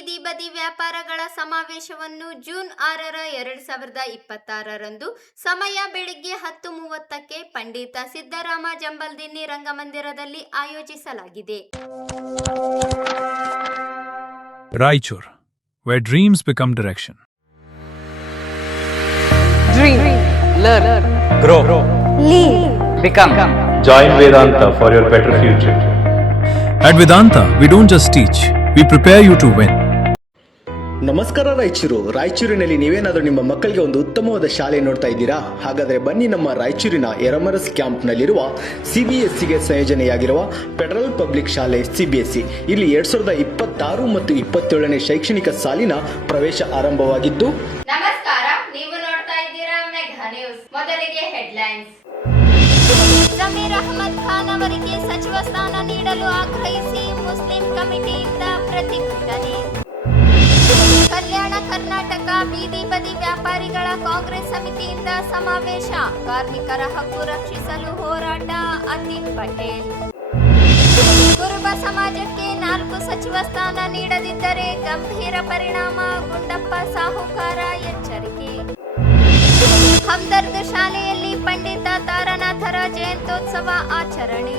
ಬೀದಿ ಬದಿ ವ್ಯಾಪಾರಗಳ ಸಮಾವೇಶವನ್ನು ಜೂನ್ 6, 2026 ಸಮಯ ಬೆಳಿಗ್ಗೆ 10:30ಕ್ಕೆ ಪಂಡಿತ ಸಿದ್ದರಾಮ ಜಂಬಲ್ದಿನ್ನಿ ರಂಗಮಂದಿರದಲ್ಲಿ ಆಯೋಜಿಸಲಾಗಿದೆ. Raichur, where dreams become direction. Dream, learn, grow, lead, become. Join Vedanta for your better future. At Vedanta, we don't just teach, we prepare you to win. ನಮಸ್ಕಾರ ರಾಯಚೂರಿನಲ್ಲಿ ನೀವೇನಾದರೂ ನಿಮ್ಮ ಮಕ್ಕಳಿಗೆ ಒಂದು ಉತ್ತಮವಾದ ಶಾಲೆ ನೋಡ್ತಾ ಇದ್ದೀರಾ? ಹಾಗಾದರೆ ಬನ್ನಿ ನಮ್ಮ ರಾಯಚೂರಿನ ಎರಮರಸ್ ಕ್ಯಾಂಪ್ನಲ್ಲಿರುವ CBSEಗೆ ಸಂಯೋಜನೆಯಾಗಿರುವ ಫೆಡರಲ್ ಪಬ್ಲಿಕ್ ಶಾಲೆ CBSE. ಇಲ್ಲಿ 2026 ಮತ್ತು 27ನೇ ಶೈಕ್ಷಣಿಕ ಸಾಲಿನ ಪ್ರವೇಶ ಆರಂಭವಾಗಿದ್ದು. ನಮಸ್ಕಾರ, ನೀವು ನೋಡ್ತಾ ಇದ್ದೀರಾ ಮೆಗಾ ನ್ಯೂಸ್. ಮೊದಲಿಗೆ ಹೆಡ್ಲೈನ್ಸ್. ಜಮೀರ್ ಅಹಮದ್ ಖಾನ್ ಅವರಿಗೆ ಸಚಿವ ಸ್ಥಾನ ನೀಡಲು ಆಗ್ರಹಿಸಿ ಮುಸ್ಲಿಂ ಕಮಿಟಿಯಿಂದ ಪ್ರತಿಭಟನೆ. ಕಲ್ಯಾಣ ಕರ್ನಾಟಕ ಬೀದಿ ಬದಿ ವ್ಯಾಪಾರಿಗಳ ಕಾಂಗ್ರೆಸ್ ಸಮಿತಿಯಿಂದ ಸಮಾವೇಶ. ಕಾರ್ಮಿಕರ ಹಕ್ಕು ರಕ್ಷಿಸಲು ಹೋರಾಟ. ಅತೀಕ್ ಪಟೇಲ್. ಕುರುಬ ಸಮಾಜಕ್ಕೆ 4 ಸಚಿವ ಸ್ಥಾನ ನೀಡದಿದ್ದರೆ ಗಂಭೀರ ಪರಿಣಾಮ. ಗುಂಡಪ್ಪ ಸಾಹುಕಾರ ಎಚ್ಚರಿಕೆ. ಹಮ್ದರ್ದ್ ಶಾಲೆಯಲ್ಲಿ ಪಂಡಿತ ತಾರನಾಥರ ಜಯಂತ್ಯೋತ್ಸವ ಆಚರಣೆ.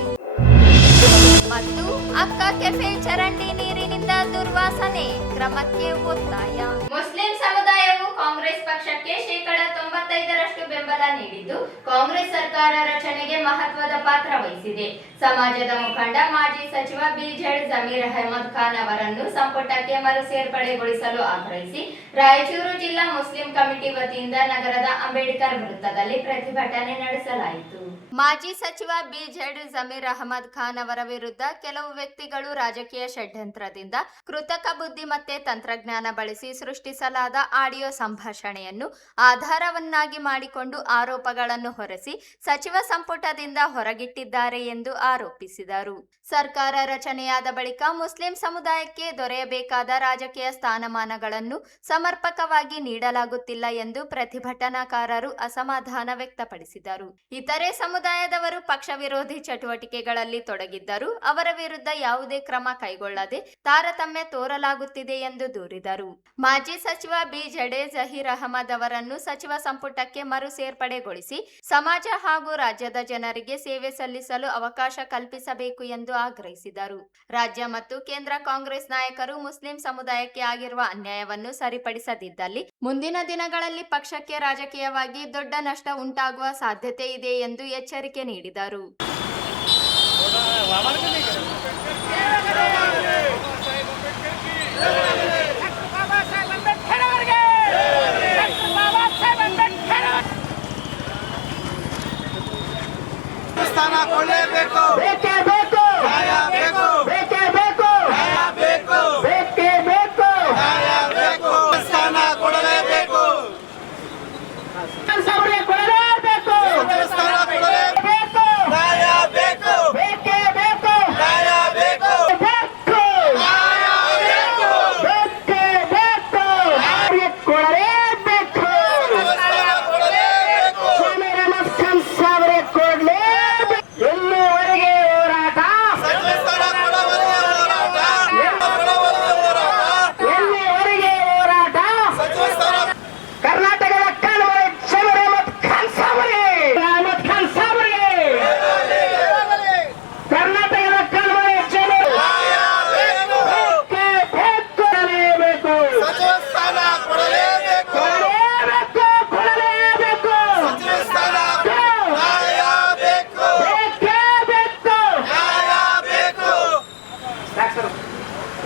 ಮತ್ತು ಅಕ್ಕ ಕೆಫೆ ಚರಂಡಿ ನೀರಿನಿಂದ ದುರ್ವಾಸನೆ, ಕ್ರಮಕ್ಕೆ ಒತ್ತಾಯ. ಮುಸ್ಲಿಂ ಸಮುದಾಯವು ಕಾಂಗ್ರೆಸ್ ಪಕ್ಷಕ್ಕೆ 95% ಬೆಂಬಲ ನೀಡಿದ್ದು ಕಾಂಗ್ರೆಸ್ ಸರ್ಕಾರ ರಚನೆಗೆ ಮಹತ್ವದ ಪಾತ್ರ ವಹಿಸಿದೆ. ಸಮಾಜದ ಮುಖಂಡ ಮಾಜಿ ಸಚಿವ ಬಿಜೆಡ್ ಜಮೀರ್ ಅಹಮದ್ ಖಾನ್ ಅವರನ್ನು ಸಂಪುಟಕ್ಕೆ ಮರು ಸೇರ್ಪಡೆಗೊಳಿಸಲು ಆಗ್ರಹಿಸಿ ರಾಯಚೂರು ಜಿಲ್ಲಾ ಮುಸ್ಲಿಂ ಕಮಿಟಿ ವತಿಯಿಂದ ನಗರದ ಅಂಬೇಡ್ಕರ್ ವೃತ್ತದಲ್ಲಿ ಪ್ರತಿಭಟನೆ ನಡೆಸಲಾಯಿತು. ಮಾಜಿ ಸಚಿವ ಬಿಜೆಡ್ ಜಮೀರ್ ಅಹಮದ್ ಖಾನ್ ಅವರ ವಿರುದ್ಧ ಕೆಲವು ವ್ಯಕ್ತಿಗಳು ರಾಜಕೀಯ ಷಡ್ಯಂತ್ರದಿಂದ ಕೃತಕ ಬುದ್ಧಿಮತ್ತೆ ತಂತ್ರಜ್ಞಾನ ಬಳಸಿ ಸೃಷ್ಟಿಸಲಾದ ಆಡಿಯೋ ಸಂಭಾಷಣೆಯನ್ನು ಆಧಾರವನ್ನಾಗಿ ಮಾಡಿಕೊಂಡು ಆರೋಪಗಳನ್ನು ಹೊರಿಸಿ ಸಚಿವ ಸಂಪುಟದಿಂದ ಹೊರಗಿಟ್ಟಿದ್ದಾರೆ ಎಂದು ಆರೋಪಿಸಿದರು. ಸರ್ಕಾರ ರಚನೆಯಾದ ಬಳಿಕ ಮುಸ್ಲಿಂ ಸಮುದಾಯಕ್ಕೆ ದೊರೆಯಬೇಕಾದ ರಾಜಕೀಯ ಸ್ಥಾನಮಾನಗಳನ್ನು ಸಮರ್ಪಕವಾಗಿ ನೀಡಲಾಗುತ್ತಿಲ್ಲ ಎಂದು ಪ್ರತಿಭಟನಾಕಾರರು ಅಸಮಾಧಾನ ವ್ಯಕ್ತಪಡಿಸಿದರು. ಇತರೆ ಸಮುದಾಯದವರು ಪಕ್ಷ ವಿರೋಧಿ ಚಟುವಟಿಕೆಗಳಲ್ಲಿ ತೊಡಗಿದ್ದರೂ ಅವರ ವಿರುದ್ಧ ಯಾವುದೇ ಕ್ರಮ ಕೈಗೊಳ್ಳದೆ ತಾರತಮ್ಯ ತೋರಲಾಗುತ್ತಿದೆ ಎಂದು ದೂರಿದರು. ಮಾಜಿ ಸಚಿವ ಬಿಜೆಡ್ ಜಹೀರ್ ಅಹಮದ್ ಅವರನ್ನು ಸಚಿವ ಸಂಪುಟಕ್ಕೆ ಮರು ಸೇರ್ಪಡೆಗೊಳಿಸಿ ಸಮಾಜ ಹಾಗೂ ರಾಜ್ಯದ ಜನರಿಗೆ ಸೇವೆ ಸಲ್ಲಿಸಲು ಅವಕಾಶ ಕಲ್ಪಿಸಬೇಕು ಎಂದು ಆಗ್ರಹಿಸಿದರು. ರಾಜ್ಯ ಮತ್ತು ಕೇಂದ್ರ ಕಾಂಗ್ರೆಸ್ ನಾಯಕರು ಮುಸ್ಲಿಂ ಸಮುದಾಯಕ್ಕೆ ಆಗಿರುವ ಅನ್ಯಾಯವನ್ನು ಸರಿಪಡಿಸದಿದ್ದಲ್ಲಿ ಮುಂದಿನ ದಿನಗಳಲ್ಲಿ ಪಕ್ಷಕ್ಕೆ ರಾಜಕೀಯವಾಗಿ ದೊಡ್ಡ ನಷ್ಟ ಉಂಟಾಗುವ ಸಾಧ್ಯತೆ ಇದೆ ಎಂದು ಎಚ್ಚರಿಕೆ ನೀಡಿದರು.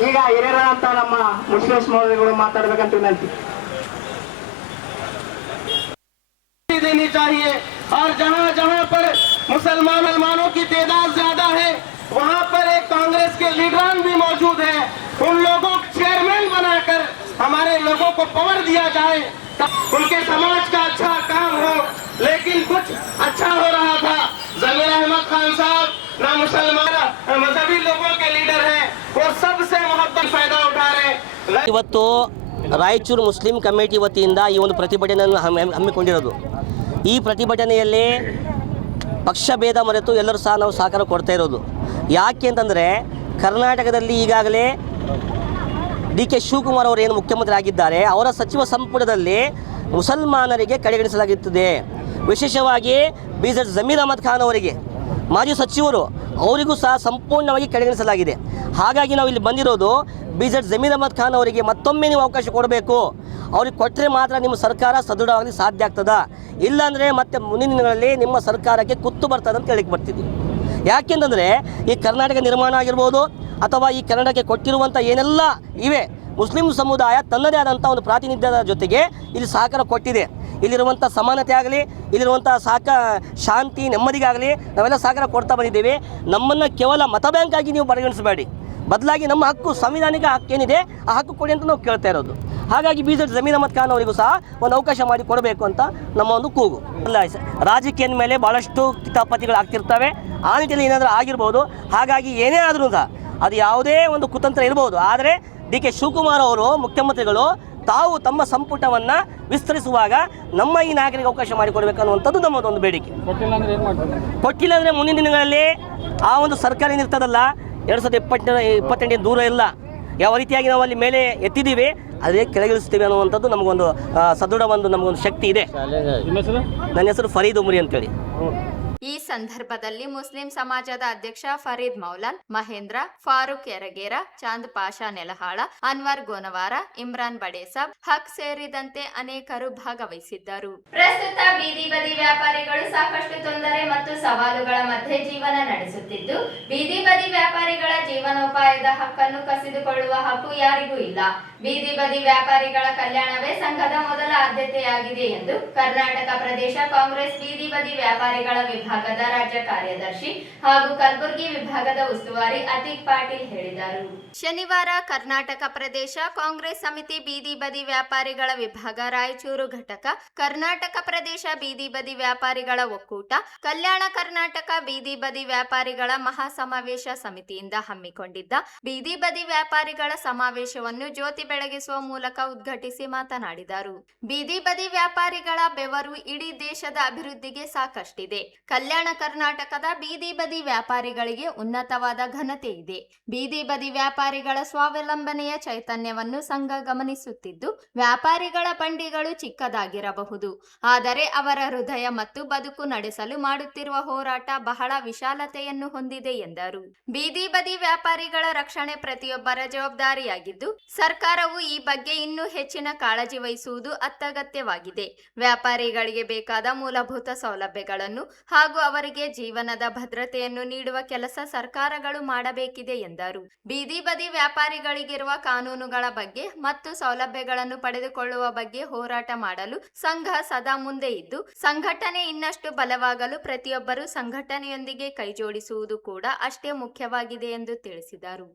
ಈಗ ಹಿರಿಯರಂತ ನಮ್ಮ ಮುಸ್ಲಿಂ ಮೌಲ್ಯಗಳು ಮಾತಾಡಬೇಕಂತ ವಿನಂತಿ. देनी चाहिए और जहाँ जहाँ पर मुसलमानों की तादाद ज्यादा है वहाँ पर एक कांग्रेस के लीडरान भी मौजूद है. उन लोगों को चेयरमैन बनाकर हमारे लोगों को पावर दिया जाए, उनके समाज का अच्छा काम हो. लेकिन कुछ अच्छा हो रहा था. जमीर अहमद खान साहब ना मुसलमान मजहबी लोगों के लीडर है, वो सबसे मोहब्बत फायदा उठा रहे. ಇವತ್ತು ರಾಯಚೂರು ಮುಸ್ಲಿಂ ಕಮಿಟಿ ವತಿಯಿಂದ ಈ ಒಂದು ಪ್ರತಿಭಟನೆಯನ್ನು ಹಮ್ಮಿಕೊಂಡಿರೋದು. ಈ ಪ್ರತಿಭಟನೆಯಲ್ಲಿ ಪಕ್ಷ ಭೇದ ಮರೆತು ಎಲ್ಲರೂ ಸಹ ನಾವು ಸಹಕಾರ ಕೊಡ್ತಾ ಇರೋದು. ಯಾಕೆ ಅಂತಂದರೆ ಕರ್ನಾಟಕದಲ್ಲಿ ಈಗಾಗಲೇ ಡಿ ಕೆ ಶಿವಕುಮಾರ್ ಅವರು ಏನು ಮುಖ್ಯಮಂತ್ರಿ ಆಗಿದ್ದಾರೆ, ಅವರ ಸಚಿವ ಸಂಪುಟದಲ್ಲಿ ಮುಸಲ್ಮಾನರಿಗೆ ಕಡೆಗಣಿಸಲಾಗುತ್ತದೆ. ವಿಶೇಷವಾಗಿ BZ ಜಮೀರ್ ಅಹಮದ್ ಖಾನ್ ಅವರಿಗೆ, ಮಾಜಿ ಸಚಿವರು, ಅವರಿಗೂ ಸಹ ಸಂಪೂರ್ಣವಾಗಿ ಕಡೆಗಣಿಸಲಾಗಿದೆ. ಹಾಗಾಗಿ ನಾವು ಇಲ್ಲಿ ಬಂದಿರೋದು BZ ಜಮೀರ್ ಅಹಮದ್ ಖಾನ್ ಅವರಿಗೆ ಮತ್ತೊಮ್ಮೆ ನೀವು ಅವಕಾಶ ಕೊಡಬೇಕು. ಅವ್ರಿಗೆ ಕೊಟ್ಟರೆ ಮಾತ್ರ ನಿಮ್ಮ ಸರ್ಕಾರ ಸದೃಢವಾಗಿ ಸಾಧ್ಯ ಆಗ್ತದ, ಇಲ್ಲಾಂದರೆ ಮತ್ತೆ ಮುಂದಿನ ದಿನಗಳಲ್ಲಿ ನಿಮ್ಮ ಸರ್ಕಾರಕ್ಕೆ ಕುತ್ತು ಬರ್ತದೆ ಅಂತ ಹೇಳಿಕ್ಕೆ ಬರ್ತಿದ್ವಿ. ಯಾಕೆಂತಂದರೆ ಈ ಕರ್ನಾಟಕ ನಿರ್ಮಾಣ ಆಗಿರ್ಬೋದು ಅಥವಾ ಈ ಕರ್ನಾಟಕಕ್ಕೆ ಕೊಟ್ಟಿರುವಂಥ ಏನೆಲ್ಲ ಇವೆ, ಮುಸ್ಲಿಂ ಸಮುದಾಯ ತನ್ನದೇ ಆದಂಥ ಒಂದು ಪ್ರಾತಿನಿಧ್ಯದ ಜೊತೆಗೆ ಇಲ್ಲಿ ಸಹಕಾರ ಕೊಟ್ಟಿದೆ. ಇಲ್ಲಿರುವಂಥ ಸಮಾನತೆ ಆಗಲಿ, ಇಲ್ಲಿರುವಂಥ ಶಾಂತಿ ನೆಮ್ಮದಿಗಾಗಲಿ ನಾವೆಲ್ಲ ಸಹಕಾರ ಕೊಡ್ತಾ ಬಂದಿದ್ದೇವೆ. ನಮ್ಮನ್ನು ಕೇವಲ ಮತ ಬ್ಯಾಂಕ್ ಆಗಿ ನೀವು ಪರಿಗಣಿಸಬೇಡಿ, ಬದಲಾಗಿ ನಮ್ಮ ಹಕ್ಕು, ಸಂವಿಧಾನಿಕ ಹಕ್ಕೇನಿದೆ ಆ ಹಕ್ಕು ಕೊಡಿ ಅಂತ ನಾವು ಕೇಳ್ತಾ ಇರೋದು. ಹಾಗಾಗಿ BZ ಜಮೀರ್ ಅಹಮದ್ ಖಾನ್ ಅವರಿಗೂ ಸಹ ಒಂದು ಅವಕಾಶ ಮಾಡಿ ಕೊಡಬೇಕು ಅಂತ ನಮ್ಮ ಒಂದು ಕೂಗು. ಅಲ್ಲ, ರಾಜಕೀಯದ ಮೇಲೆ ಭಾಳಷ್ಟು ಕಿತಾಪತಿಗಳು ಆಗ್ತಿರ್ತವೆ, ಆ ನಿಟ್ಟಿನಲ್ಲಿ ಏನಾದರೂ ಆಗಿರ್ಬೋದು. ಹಾಗಾಗಿ ಏನೇ ಆದರೂ ಸಹ ಅದು ಯಾವುದೇ ಒಂದು ಕುತಂತ್ರ ಇರ್ಬೋದು, ಆದರೆ ಡಿ ಕೆ ಶಿವಕುಮಾರ್ ಅವರು ಮುಖ್ಯಮಂತ್ರಿಗಳು ತಾವು ತಮ್ಮ ಸಂಪುಟವನ್ನು ವಿಸ್ತರಿಸುವಾಗ ನಮ್ಮ ಈ ನಾಯಕರಿಗೆ ಅವಕಾಶ ಮಾಡಿಕೊಡ್ಬೇಕು ಅನ್ನುವಂಥದ್ದು ನಮ್ಮದೊಂದು ಬೇಡಿಕೆ. ಕೊಟ್ಟಿಲ್ಲ ಅಂದರೆ ಮುಂದಿನ ದಿನಗಳಲ್ಲಿ ಆ ಒಂದು ಸರ್ಕಾರ ಏನಿರ್ತದಲ್ಲ 2028 ದೂರ ಇಲ್ಲ, ಯಾವ ರೀತಿಯಾಗಿ ನಾವು ಅಲ್ಲಿ ಮೇಲೆ ಎತ್ತಿದ್ದೀವಿ ಅದೇ ಕೆಳಗಿಳಿಸ್ತೀವಿ ಅನ್ನುವಂಥದ್ದು ನಮಗೊಂದು ಸದೃಢ ಒಂದು ನಮಗೊಂದು ಶಕ್ತಿ ಇದೆ. ನನ್ನ ಹೆಸರು ಫರೀದ್ ಉಮ್ರಿ ಅಂತೇಳಿ. ಈ ಸಂದರ್ಭದಲ್ಲಿ ಮುಸ್ಲಿಂ ಸಮಾಜದ ಅಧ್ಯಕ್ಷ ಫರೀದ್ ಮೌಲಾನ್, ಮಹೇಂದ್ರ, ಫಾರೂಕ್ ಯರಗೇರ, ಚಾಂದ್ ಪಾಷಾ ನೆಲಹಾಳ, ಅನ್ವರ್ ಗೋನವಾರ, ಇಮ್ರಾನ್ ಬಡೇಸಾಬ್, ಹಕ್ ಸೇರಿದಂತೆ ಅನೇಕರು ಭಾಗವಹಿಸಿದ್ದರು. ಪ್ರಸ್ತುತ ಬೀದಿ ಬದಿ ವ್ಯಾಪಾರಿಗಳು ಸಾಕಷ್ಟು ತೊಂದರೆ ಮತ್ತು ಸವಾಲುಗಳ ಮಧ್ಯೆ ಜೀವನ ನಡೆಸುತ್ತಿದ್ದು, ಬೀದಿ ಬದಿ ವ್ಯಾಪಾರಿಗಳ ಜೀವನೋಪಾಯದ ಹಕ್ಕನ್ನು ಕಸಿದುಕೊಳ್ಳುವ ಹಕ್ಕು ಯಾರಿಗೂ ಇಲ್ಲ. ಬೀದಿ ಬದಿ ವ್ಯಾಪಾರಿಗಳ ಕಲ್ಯಾಣವೇ ಸಂಘದ ಮೊದಲ ಆದ್ಯತೆಯಾಗಿದೆ ಎಂದು ಕರ್ನಾಟಕ ಪ್ರದೇಶ ಕಾಂಗ್ರೆಸ್ ಬೀದಿ ಬದಿ ವ್ಯಾಪಾರಿಗಳ ವಿಭಾಗದ ರಾಜ್ಯ ಕಾರ್ಯದರ್ಶಿ ಹಾಗೂ ಕಲಬುರಗಿ ವಿಭಾಗದ ಉಸ್ತುವಾರಿ ಅತೀಕ್ ಪಾಟೀಲ್ ಹೇಳಿದರು. ಶನಿವಾರ ಕರ್ನಾಟಕ ಪ್ರದೇಶ ಕಾಂಗ್ರೆಸ್ ಸಮಿತಿ ಬೀದಿ ಬದಿ ವ್ಯಾಪಾರಿಗಳ ವಿಭಾಗ ರಾಯಚೂರು ಘಟಕ, ಕರ್ನಾಟಕ ಪ್ರದೇಶ ಬೀದಿ ಬದಿ ವ್ಯಾಪಾರಿಗಳ ಒಕ್ಕೂಟ, ಕಲ್ಯಾಣ ಕರ್ನಾಟಕ ಬೀದಿ ಬದಿ ವ್ಯಾಪಾರಿಗಳ ಮಹಾ ಸಮಾವೇಶ ಸಮಿತಿಯಿಂದ ಹಮ್ಮಿಕೊಂಡಿದ್ದ ಬೀದಿ ಬದಿ ವ್ಯಾಪಾರಿಗಳ ಸಮಾವೇಶವನ್ನು ಜ್ಯೋತಿ ಬೆಳಗಿಸುವ ಮೂಲಕ ಉದ್ಘಾಟಿಸಿ ಮಾತನಾಡಿದರು. ಬೀದಿ ಬದಿ ವ್ಯಾಪಾರಿಗಳ ಬೆವರು ಇಡೀ ದೇಶದ ಅಭಿವೃದ್ಧಿಗೆ ಸಾಕಷ್ಟಿದೆ. ಕಲ್ಯಾಣ ಕರ್ನಾಟಕದ ಬೀದಿ ಬದಿ ವ್ಯಾಪಾರಿಗಳಿಗೆ ಉನ್ನತವಾದ ಘನತೆ ಇದೆ. ಬೀದಿ ಬದಿ ವ್ಯಾಪಾರಿಗಳ ಸ್ವಾವಲಂಬನೆಯ ಚೈತನ್ಯವನ್ನು ಸಂಘ ಗಮನಿಸುತ್ತಿದ್ದು, ವ್ಯಾಪಾರಿಗಳ ಬಂಡಿಗಳು ಚಿಕ್ಕದಾಗಿರಬಹುದು, ಆದರೆ ಅವರ ಹೃದಯ ಮತ್ತು ಬದುಕು ನಡೆಸಲು ಮಾಡುತ್ತಿರುವ ಹೋರಾಟ ಬಹಳ ವಿಶಾಲತೆಯನ್ನು ಹೊಂದಿದೆ ಎಂದರು. ಬೀದಿ ಬದಿ ವ್ಯಾಪಾರಿಗಳ ರಕ್ಷಣೆ ಪ್ರತಿಯೊಬ್ಬರ ಜವಾಬ್ದಾರಿಯಾಗಿದ್ದು, ಸರ್ಕಾರವು ಈ ಬಗ್ಗೆ ಇನ್ನೂ ಹೆಚ್ಚಿನ ಕಾಳಜಿ ವಹಿಸುವುದು ಅತ್ಯಗತ್ಯವಾಗಿದೆ. ವ್ಯಾಪಾರಿಗಳಿಗೆ ಬೇಕಾದ ಮೂಲಭೂತ ಸೌಲಭ್ಯಗಳನ್ನು ಹಾಗೂ ಅವರಿಗೆ ಜೀವನದ ಭದ್ರತೆಯನ್ನು ನೀಡುವ ಕೆಲಸ ಸರ್ಕಾರಗಳು ಮಾಡಬೇಕಿದೆ ಎಂದರು. ಬೀದಿ ಬದಿ ವ್ಯಾಪಾರಿಗಳಿಗಿರುವ ಕಾನೂನುಗಳ ಬಗ್ಗೆ ಮತ್ತು ಸೌಲಭ್ಯಗಳನ್ನು ಪಡೆದುಕೊಳ್ಳುವ ಬಗ್ಗೆ ಹೋರಾಟ ಮಾಡಲು ಸಂಘ ಸದಾ ಮುಂದೆ ಇದ್ದು, ಸಂಘಟನೆ ಇನ್ನಷ್ಟು ಬಲವಾಗಲು ಪ್ರತಿಯೊಬ್ಬರು ಸಂಘಟನೆಯೊಂದಿಗೆ ಕೈಜೋಡಿಸುವುದು ಕೂಡ ಅಷ್ಟೇ ಮುಖ್ಯವಾಗಿದೆ ಎಂದು ತಿಳಿಸಿದರು.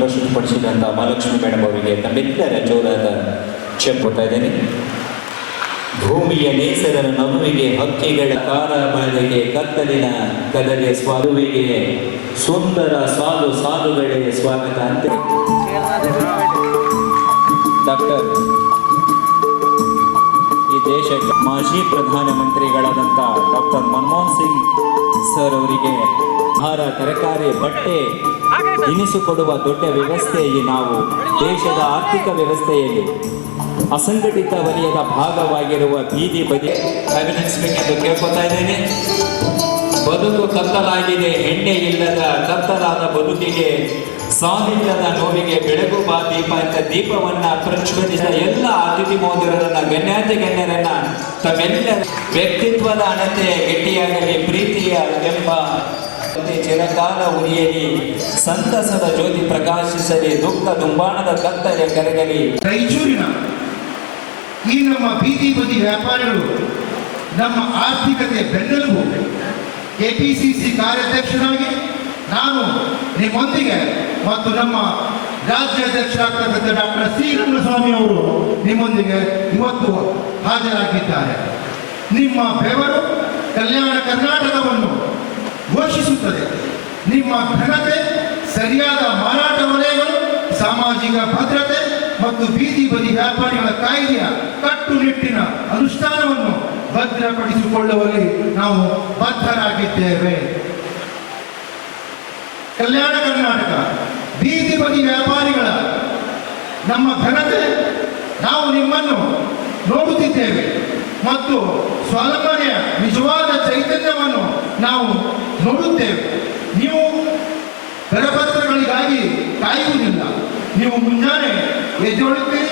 ಪ್ರಸ್ತುತಪಡಿಸಿದಂಥ ಮಹಾಲಕ್ಷ್ಮಿ ಮೇಡಮ್ ಅವರಿಗೆ ತಮ್ಮೆಲ್ಲರ ಜೋರಾದ ಚೆಪ್ಪುತ್ತಾ ಇದ್ದೇನೆ. ಭೂಮಿಯ ನೇಸರ ನಗುವಿಗೆ, ಹಕ್ಕಿಗಳ ಕಾರ ಬಾಳಿಗೆ, ಕತ್ತಲಿನ ಕದಲೆ ಸ್ವಾದುವಿಗೆ, ಸುಂದರ ಸಾಲು ಸಾಲುಗಳೇ ಸ್ವಾಗತ ಅಂತ ಡಾಕ್ಟರ್ ಈ ದೇಶಕ್ಕೆ ಮಾಜಿ ಪ್ರಧಾನಮಂತ್ರಿಗಳಾದಂಥ ಡಾಕ್ಟರ್ ಮನಮೋಹನ್ ಸಿಂಗ್ ಸರ್ ಅವರಿಗೆ ಆಹಾರ, ತರಕಾರಿ, ಬಟ್ಟೆ, ದಿನಿಸು ಕೊಡುವ ದೊಡ್ಡ ವ್ಯವಸ್ಥೆಯಲ್ಲಿ ನಾವು ದೇಶದ ಆರ್ಥಿಕ ವ್ಯವಸ್ಥೆಯಲ್ಲಿ ಅಸಂಘಟಿತ ವಲಯದ ಭಾಗವಾಗಿರುವ ಬೀದಿ ಬದಿ ಅಭಿನಯಿಸಬೇಕೆಂದು ಕೇಳ್ಕೊತಾ ಇದ್ದೇನೆ. ಬದುಕು ಕತ್ತಲಾಗಿದೆ, ಎಣ್ಣೆ ಇಲ್ಲದ ಕತ್ತಲಾದ ಬದುಕಿಗೆ, ಸಾವಿಲ್ಲದ ನೋವಿಗೆ ಬೆಳಗು ಬಾ ದೀಪ ಅಂತ ದೀಪವನ್ನ ಪ್ರಜ್ವಲಿಸಿದ ಎಲ್ಲ ಅತಿಥಿ ಮೋದರರನ್ನ, ಗಣ್ಯಾತಿ ಗಣ್ಯರನ್ನ ತಮ್ಮೆಲ್ಲ ವ್ಯಕ್ತಿತ್ವದ ಅಣತೆ ಗಟ್ಟಿಯಾಗಲಿ, ಪ್ರೀತಿಯ ಎಂಬ ಮತ್ತೆ ಚಿರಕಾಲ ಉರಿಯಲಿ, ಸಂತಸದ ಜ್ಯೋತಿ ಪ್ರಕಾಶಿಸಲಿ, ದುಃಖ ದುಂಬಾಣದ ಕತ್ತಲೆ ಕರಗಲಿ. ರಾಯಚೂರಿನ ಈ ನಮ್ಮ ಬೀದಿ ಬದಿ ವ್ಯಾಪಾರಿಗಳು ನಮ್ಮ ಆರ್ಥಿಕತೆ ಬೆನ್ನೆಲುಬು. ಕೆಪಿಸಿಸಿ ಕಾರ್ಯಾಧ್ಯಕ್ಷರಾಗಿ ನಾನು ನಿಮ್ಮೊಂದಿಗೆ ಮತ್ತು ನಮ್ಮ ರಾಜ್ಯಾಧ್ಯಕ್ಷರಾಗ್ತಕ್ಕಂಥ ಡಾಕ್ಟರ್ ಸಿ ರಂಗಸ್ವಾಮಿ ಅವರು ನಿಮ್ಮೊಂದಿಗೆ ಇವತ್ತು ಹಾಜರಾಗಿದ್ದಾರೆ. ನಿಮ್ಮ ಬೆವರು ಕಲ್ಯಾಣ ಕರ್ನಾಟಕವನ್ನು ಘೋಷಿಸುತ್ತದೆ. ನಿಮ್ಮ ಘನತೆ, ಸರಿಯಾದ ಮಾರಾಟ ವಲಯಗಳು, ಸಾಮಾಜಿಕ ಭದ್ರತೆ ಮತ್ತು ಬೀದಿ ಬದಿ ವ್ಯಾಪಾರಿಗಳ ಕಾಯ್ದೆಯ ಕಟ್ಟುನಿಟ್ಟಿನ ಅನುಷ್ಠಾನವನ್ನು ಭದ್ರಪಡಿಸಿಕೊಳ್ಳುವಲ್ಲಿ ನಾವು ಬದ್ಧರಾಗಿದ್ದೇವೆ. ಕಲ್ಯಾಣ ಕರ್ನಾಟಕ ಬೀದಿ ಬದಿ ವ್ಯಾಪಾರಿಗಳ ನಮ್ಮ ಘನತೆ, ನಾವು ನಿಮ್ಮನ್ನು ನೋಡುತ್ತಿದ್ದೇವೆ ಮತ್ತು ಸ್ವಾವಲಂಬನೆಯ ನಿಜವಾದ ಚೈತನ್ಯವನ್ನು ನಾವು ನೋಡುತ್ತೇವೆ. ನೀವು ಕರಪತ್ರಗಳಿಗಾಗಿ ಕಾಯುವುದಿಲ್ಲ. ನೀವು ಮುಂಜಾನೆ ಎದ್ದೇಳುತ್ತೀರಿ,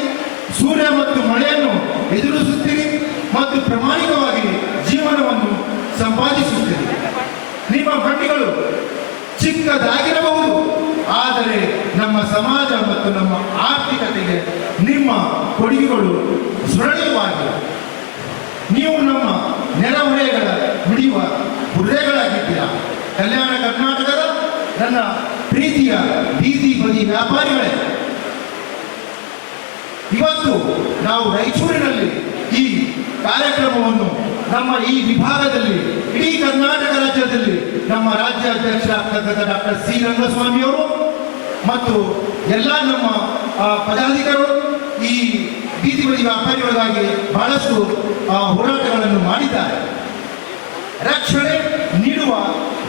ಸೂರ್ಯ ಮತ್ತು ಮಳೆಯನ್ನು ಎದುರಿಸುತ್ತೀರಿ ಮತ್ತು ಪ್ರಾಮಾಣಿಕವಾಗಿ ಜೀವನವನ್ನು ಸಂಪಾದಿಸುತ್ತೀರಿ. ನಿಮ್ಮ ಬಂಡಿಗಳು ಚಿಕ್ಕದಾಗಿರಬಹುದು, ಆದರೆ ನಮ್ಮ ಸಮಾಜ ಮತ್ತು ನಮ್ಮ ಆರ್ಥಿಕತೆಗೆ ನಿಮ್ಮ ಕೊಡುಗೆಗಳು ಸ್ಮರಣೀಯವಾಗಿವೆ. ನೀವು ನಮ್ಮ ನೆರೆಹೊರೆಗಳ ಮಿಡಿಯುವ ಬುರ್ರೆಗಳಾಗಿದ್ದೀರಾ. ಕಲ್ಯಾಣ ಕರ್ನಾಟಕದ ನನ್ನ ಪ್ರೀತಿಯ ಬೀದಿ ಬದಿ ವ್ಯಾಪಾರಿಗಳೇ, ಇವತ್ತು ನಾವು ರಾಯಚೂರಿನಲ್ಲಿ ಈ ಕಾರ್ಯಕ್ರಮವನ್ನು ನಮ್ಮ ಈ ವಿಭಾಗದಲ್ಲಿ, ಇಡೀ ಕರ್ನಾಟಕ ರಾಜ್ಯದಲ್ಲಿ ನಮ್ಮ ರಾಜ್ಯಾಧ್ಯಕ್ಷರಾಗ್ತಕ್ಕಂಥ ಡಾಕ್ಟರ್ ಸಿ ರಂಗಸ್ವಾಮಿ ಅವರು ಮತ್ತು ಎಲ್ಲ ನಮ್ಮ ಪದಾಧಿಕಾರಿಗಳು ಈ ಬೀದಿ ಬದಿ ವ್ಯಾಪಾರಿಗಳಿಗಾಗಿ ಬಹಳಷ್ಟು ಹೋರಾಟಗಳನ್ನು ಮಾಡಿದ್ದಾರೆ. ರಕ್ಷಣೆ ನೀಡುವ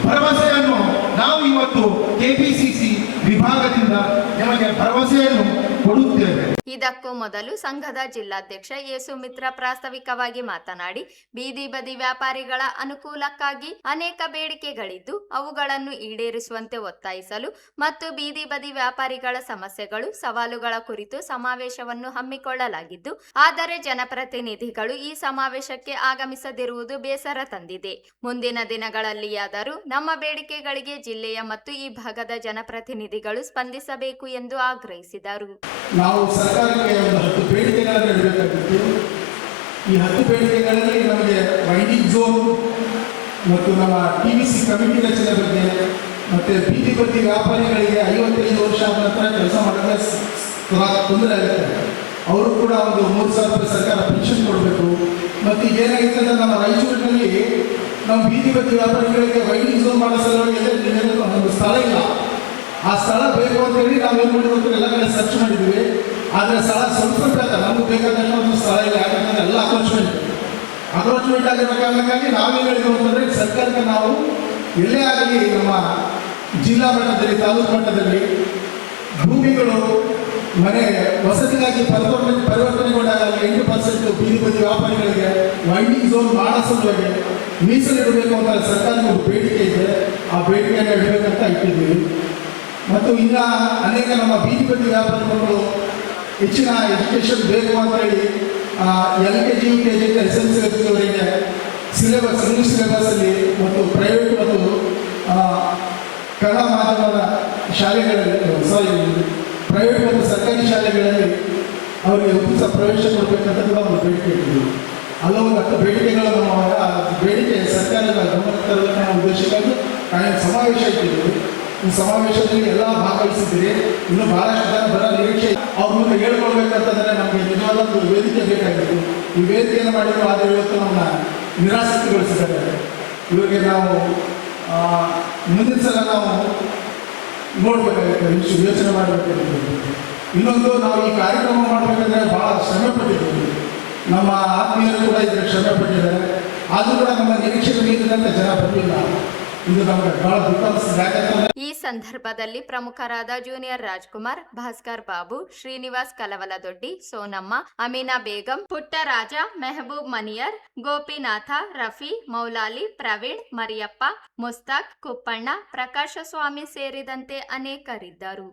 ಭರವಸೆಯನ್ನು ನಾವು ಇವತ್ತು ಕೆಪಿಸಿಸಿ ವಿಭಾಗದಿಂದ ನಿಮಗೆ ಭರವಸೆಯನ್ನು ಕೊಡುತ್ತೇವೆ. ಇದಕ್ಕೂ ಮೊದಲು ಸಂಘದ ಜಿಲ್ಲಾಧ್ಯಕ್ಷ ಯೇಸುಮಿತ್ರ ಪ್ರಾಸ್ತಾವಿಕವಾಗಿ ಮಾತನಾಡಿ, ಬೀದಿ ಬದಿ ವ್ಯಾಪಾರಿಗಳ ಅನುಕೂಲಕ್ಕಾಗಿ ಅನೇಕ ಬೇಡಿಕೆಗಳಿದ್ದು ಅವುಗಳನ್ನು ಈಡೇರಿಸುವಂತೆ ಒತ್ತಾಯಿಸಲು ಮತ್ತು ಬೀದಿ ಬದಿ ವ್ಯಾಪಾರಿಗಳ ಸಮಸ್ಯೆಗಳು, ಸವಾಲುಗಳ ಕುರಿತು ಸಮಾವೇಶವನ್ನು ಹಮ್ಮಿಕೊಳ್ಳಲಾಗಿದ್ದು, ಆದರೆ ಜನಪ್ರತಿನಿಧಿಗಳು ಈ ಸಮಾವೇಶಕ್ಕೆ ಆಗಮಿಸದಿರುವುದು ಬೇಸರ ತಂದಿದೆ. ಮುಂದಿನ ದಿನಗಳಲ್ಲಿಯಾದರೂ ನಮ್ಮ ಬೇಡಿಕೆಗಳಿಗೆ ಜಿಲ್ಲೆಯ ಮತ್ತು ಈ ಭಾಗದ ಜನಪ್ರತಿನಿಧಿಗಳು ಸ್ಪಂದಿಸಬೇಕು ಎಂದು ಆಗ್ರಹಿಸಿದರು. ನಾವು ಸರ್ಕಾರಕ್ಕೆ ಒಂದು 10 ಬೇಡಿಕೆಗಳನ್ನು ಇಡಬೇಕಾಗಿತ್ತು. ಈ 10 ಬೇಡಿಕೆಗಳಲ್ಲಿ ನಮಗೆ ವೈಂಡಿಂಗ್ ಝೋನ್ ಮತ್ತು ನಮ್ಮ ಟಿವಿಸಿ ಕಮಿಟಿ ರಚನೆ ಬಗ್ಗೆ ಮತ್ತು ಬೀದಿ ಬದಿ ವ್ಯಾಪಾರಿಗಳಿಗೆ 55 ವರ್ಷ ಆದ ನಂತರ ಕೆಲಸ ಮಾಡೋಕ್ಕೆ ತೊಂದರೆ ಆಗುತ್ತೆ. ಅವರು ಕೂಡ ಒಂದು 3,000 ರೂಪಾಯಿ ಸರ್ಕಾರ ಪೆನ್ಷನ್ ಕೊಡಬೇಕು. ಮತ್ತು ಏನಾಗಿದೆ ಅಂದರೆ ನಮ್ಮ ರಾಯಚೂರಿನಲ್ಲಿ ನಮ್ಮ ಬೀದಿ ಬದಿ ವ್ಯಾಪಾರಿಗಳಿಗೆ ವೈಂಡಿಂಗ್ ಝೋನ್ ಮಾಡೋ ಸಲುವಾಗಿ ಒಂದು ಸ್ಥಳ ಇಲ್ಲ. ಆ ಸ್ಥಳ ಬೇಕು ಅಂತೇಳಿ ನಾವೇನು ಮಾಡಿದ್ವಿ, ಎಲ್ಲ ಕಡೆ ಸರ್ಚ್ ಮಾಡಿದ್ವಿ. ಆದರೆ ಸ್ಥಳ ಸ್ವಲ್ಪ ನಮ್ಗೆ ಬೇಕಾದಂಥ ಒಂದು ಸ್ಥಳ ಇಲ್ಲ. ಯಾಕಂದರೆ ಎಲ್ಲ ಅಕ್ರೋಚ್ಮೆಂಟ್ ಆಗಿರೋ ಕಾರಣಕ್ಕಾಗಿ ನಾವೇನು ಹೇಳಿದ್ವಿ ಅಂತಂದರೆ ಸರ್ಕಾರಕ್ಕೆ ನಾವು ಎಲ್ಲೇ ಆಗಲಿ ನಮ್ಮ ಜಿಲ್ಲಾ ಮಟ್ಟದಲ್ಲಿ, ತಾಲೂಕು ಮಟ್ಟದಲ್ಲಿ ಭೂಮಿಗಳು ಮನೆ ವಸತಿಗಾಗಿ ಪರಿವರ್ತನೆಗೊಂಡಾಗ 8% ಬೀದಿ ಬದಿ ವ್ಯಾಪಾರಿಗಳಿಗೆ ವೈಂಡಿಂಗ್ ಝೋನ್ ಮಾಡೋ ಸಲುವಾಗಿ ಮೀಸಲಿಡಬೇಕು ಅಂತ ಸರ್ಕಾರಕ್ಕೆ ಒಂದು ಬೇಡಿಕೆ ಇದೆ. ಆ ಬೇಡಿಕೆಯನ್ನು ಇಡಬೇಕಂತ ಇಟ್ಟಿದ್ದೀವಿ. ಮತ್ತು ಇನ್ನು ಅನೇಕ ನಮ್ಮ ಬೀದಿ ಬದಿ ವ್ಯಾಪಾರಿಗಳು ಹೆಚ್ಚಿನ ಎಜುಕೇಷನ್ ಬೇಕು ಅಂತೇಳಿ LKG UKG SSLCವರೆಗೆ ಸಿಲೆಬಸ್, ಇಂಗ್ಲೀಷ್ ಸಿಲೆಬಸ್ಸಲ್ಲಿ ಮತ್ತು ಪ್ರೈವೇಟ್ ಮತ್ತು ಕನ್ನಡ ಮಾಧ್ಯಮದ ಶಾಲೆಗಳಲ್ಲಿ, ಪ್ರೈವೇಟ್ ಮತ್ತು ಸರ್ಕಾರಿ ಶಾಲೆಗಳಲ್ಲಿ ಅವರಿಗೆ ಉಚಿತ ಪ್ರವೇಶ ಕೊಡಬೇಕಂತ ಕೂಡ ಒಂದು ಬೇಡಿಕೆ ಇಟ್ಟಿದ್ದೀವಿ. ಹಲವು 10 ಬೇಡಿಕೆಗಳು ಬೇಡಿಕೆ ಸರ್ಕಾರದ ಗಮನಕ್ಕೆ ತರಬೇಕನ್ನೋ ಉದ್ದೇಶಕ್ಕಾಗಿ ಸಮಾವೇಶ ಇಟ್ಟಿದ್ದೀವಿ. ಈ ಸಮಾವೇಶದಲ್ಲಿ ಎಲ್ಲ ಭಾಗವಹಿಸಿದ್ದೀರಿ. ಇನ್ನೂ ಬಹಳಷ್ಟು ಜನ ಬರೋ ನಿರೀಕ್ಷೆ. ಅವ್ರ ಮುಂದೆ ಹೇಳ್ಕೊಳ್ಬೇಕಂತಂದರೆ ನಮಗೆ ನಿಜವಾದ ಒಂದು ವೇದಿಕೆ ಬೇಕಾಗಿತ್ತು. ಈ ವೇದಿಕೆಯನ್ನು ಮಾಡಿದ್ರು, ಆದರೆ ಇವತ್ತು ನಮ್ಮನ್ನ ನಿರಾಸಕ್ತಿಗೊಳಿಸಿದ್ದಾರೆ. ಇವರಿಗೆ ನಾವು ಮುಂದಿನ ಸಲ ನಾವು ನೋಡಬೇಕಾಗಿತ್ತು, ಇಷ್ಟು ಯೋಚನೆ ಮಾಡಬೇಕಾಗಿತ್ತು. ಇನ್ನೊಂದು, ನಾವು ಈ ಕಾರ್ಯಕ್ರಮ ಮಾಡಬೇಕಂದ್ರೆ ಭಾಳ ಶ್ರಮೆ ಪಟ್ಟಿದ್ದೀವಿ. ನಮ್ಮ ಆತ್ಮೀಯರು ಕೂಡ ಇದಕ್ಕೆ ಶ್ರಮೆ ಪಟ್ಟಿದ್ದಾರೆ. ಆದರೂ ಕೂಡ ನಮ್ಮ ನಿರೀಕ್ಷೆಗೆ ಮೀರಿದಂತೆ ಜನ ಬರಲಿಲ್ಲ. ಇದು ನಮಗೆ ಬಹಳ ದುಃಖ ಅನಿಸ್ತದೆ. ಯಾಕಂದ್ರೆ ಈ ಸಂದರ್ಭದಲ್ಲಿ ಪ್ರಮುಖರಾದ ಜೂನಿಯರ್ ರಾಜ್ಕುಮಾರ್, ಭಾಸ್ಕರ್ ಬಾಬು, ಶ್ರೀನಿವಾಸ್ ಕಲವಲದೊಡ್ಡಿ, ಸೋನಮ್ಮ, ಅಮೀನಾ ಬೇಗಂ, ಪುಟ್ಟರಾಜ, ಮೆಹಬೂಬ್ ಮನಿಯರ್, ಗೋಪಿನಾಥ, ರಫಿ, ಮೌಲಾಲಿ, ಪ್ರವೀಣ್, ಮರಿಯಪ್ಪ, ಮುಸ್ತಾಕ್, ಕುಪ್ಪಣ್ಣ, ಪ್ರಕಾಶ ಸ್ವಾಮಿ ಸೇರಿದಂತೆ ಅನೇಕರಿದ್ದರು.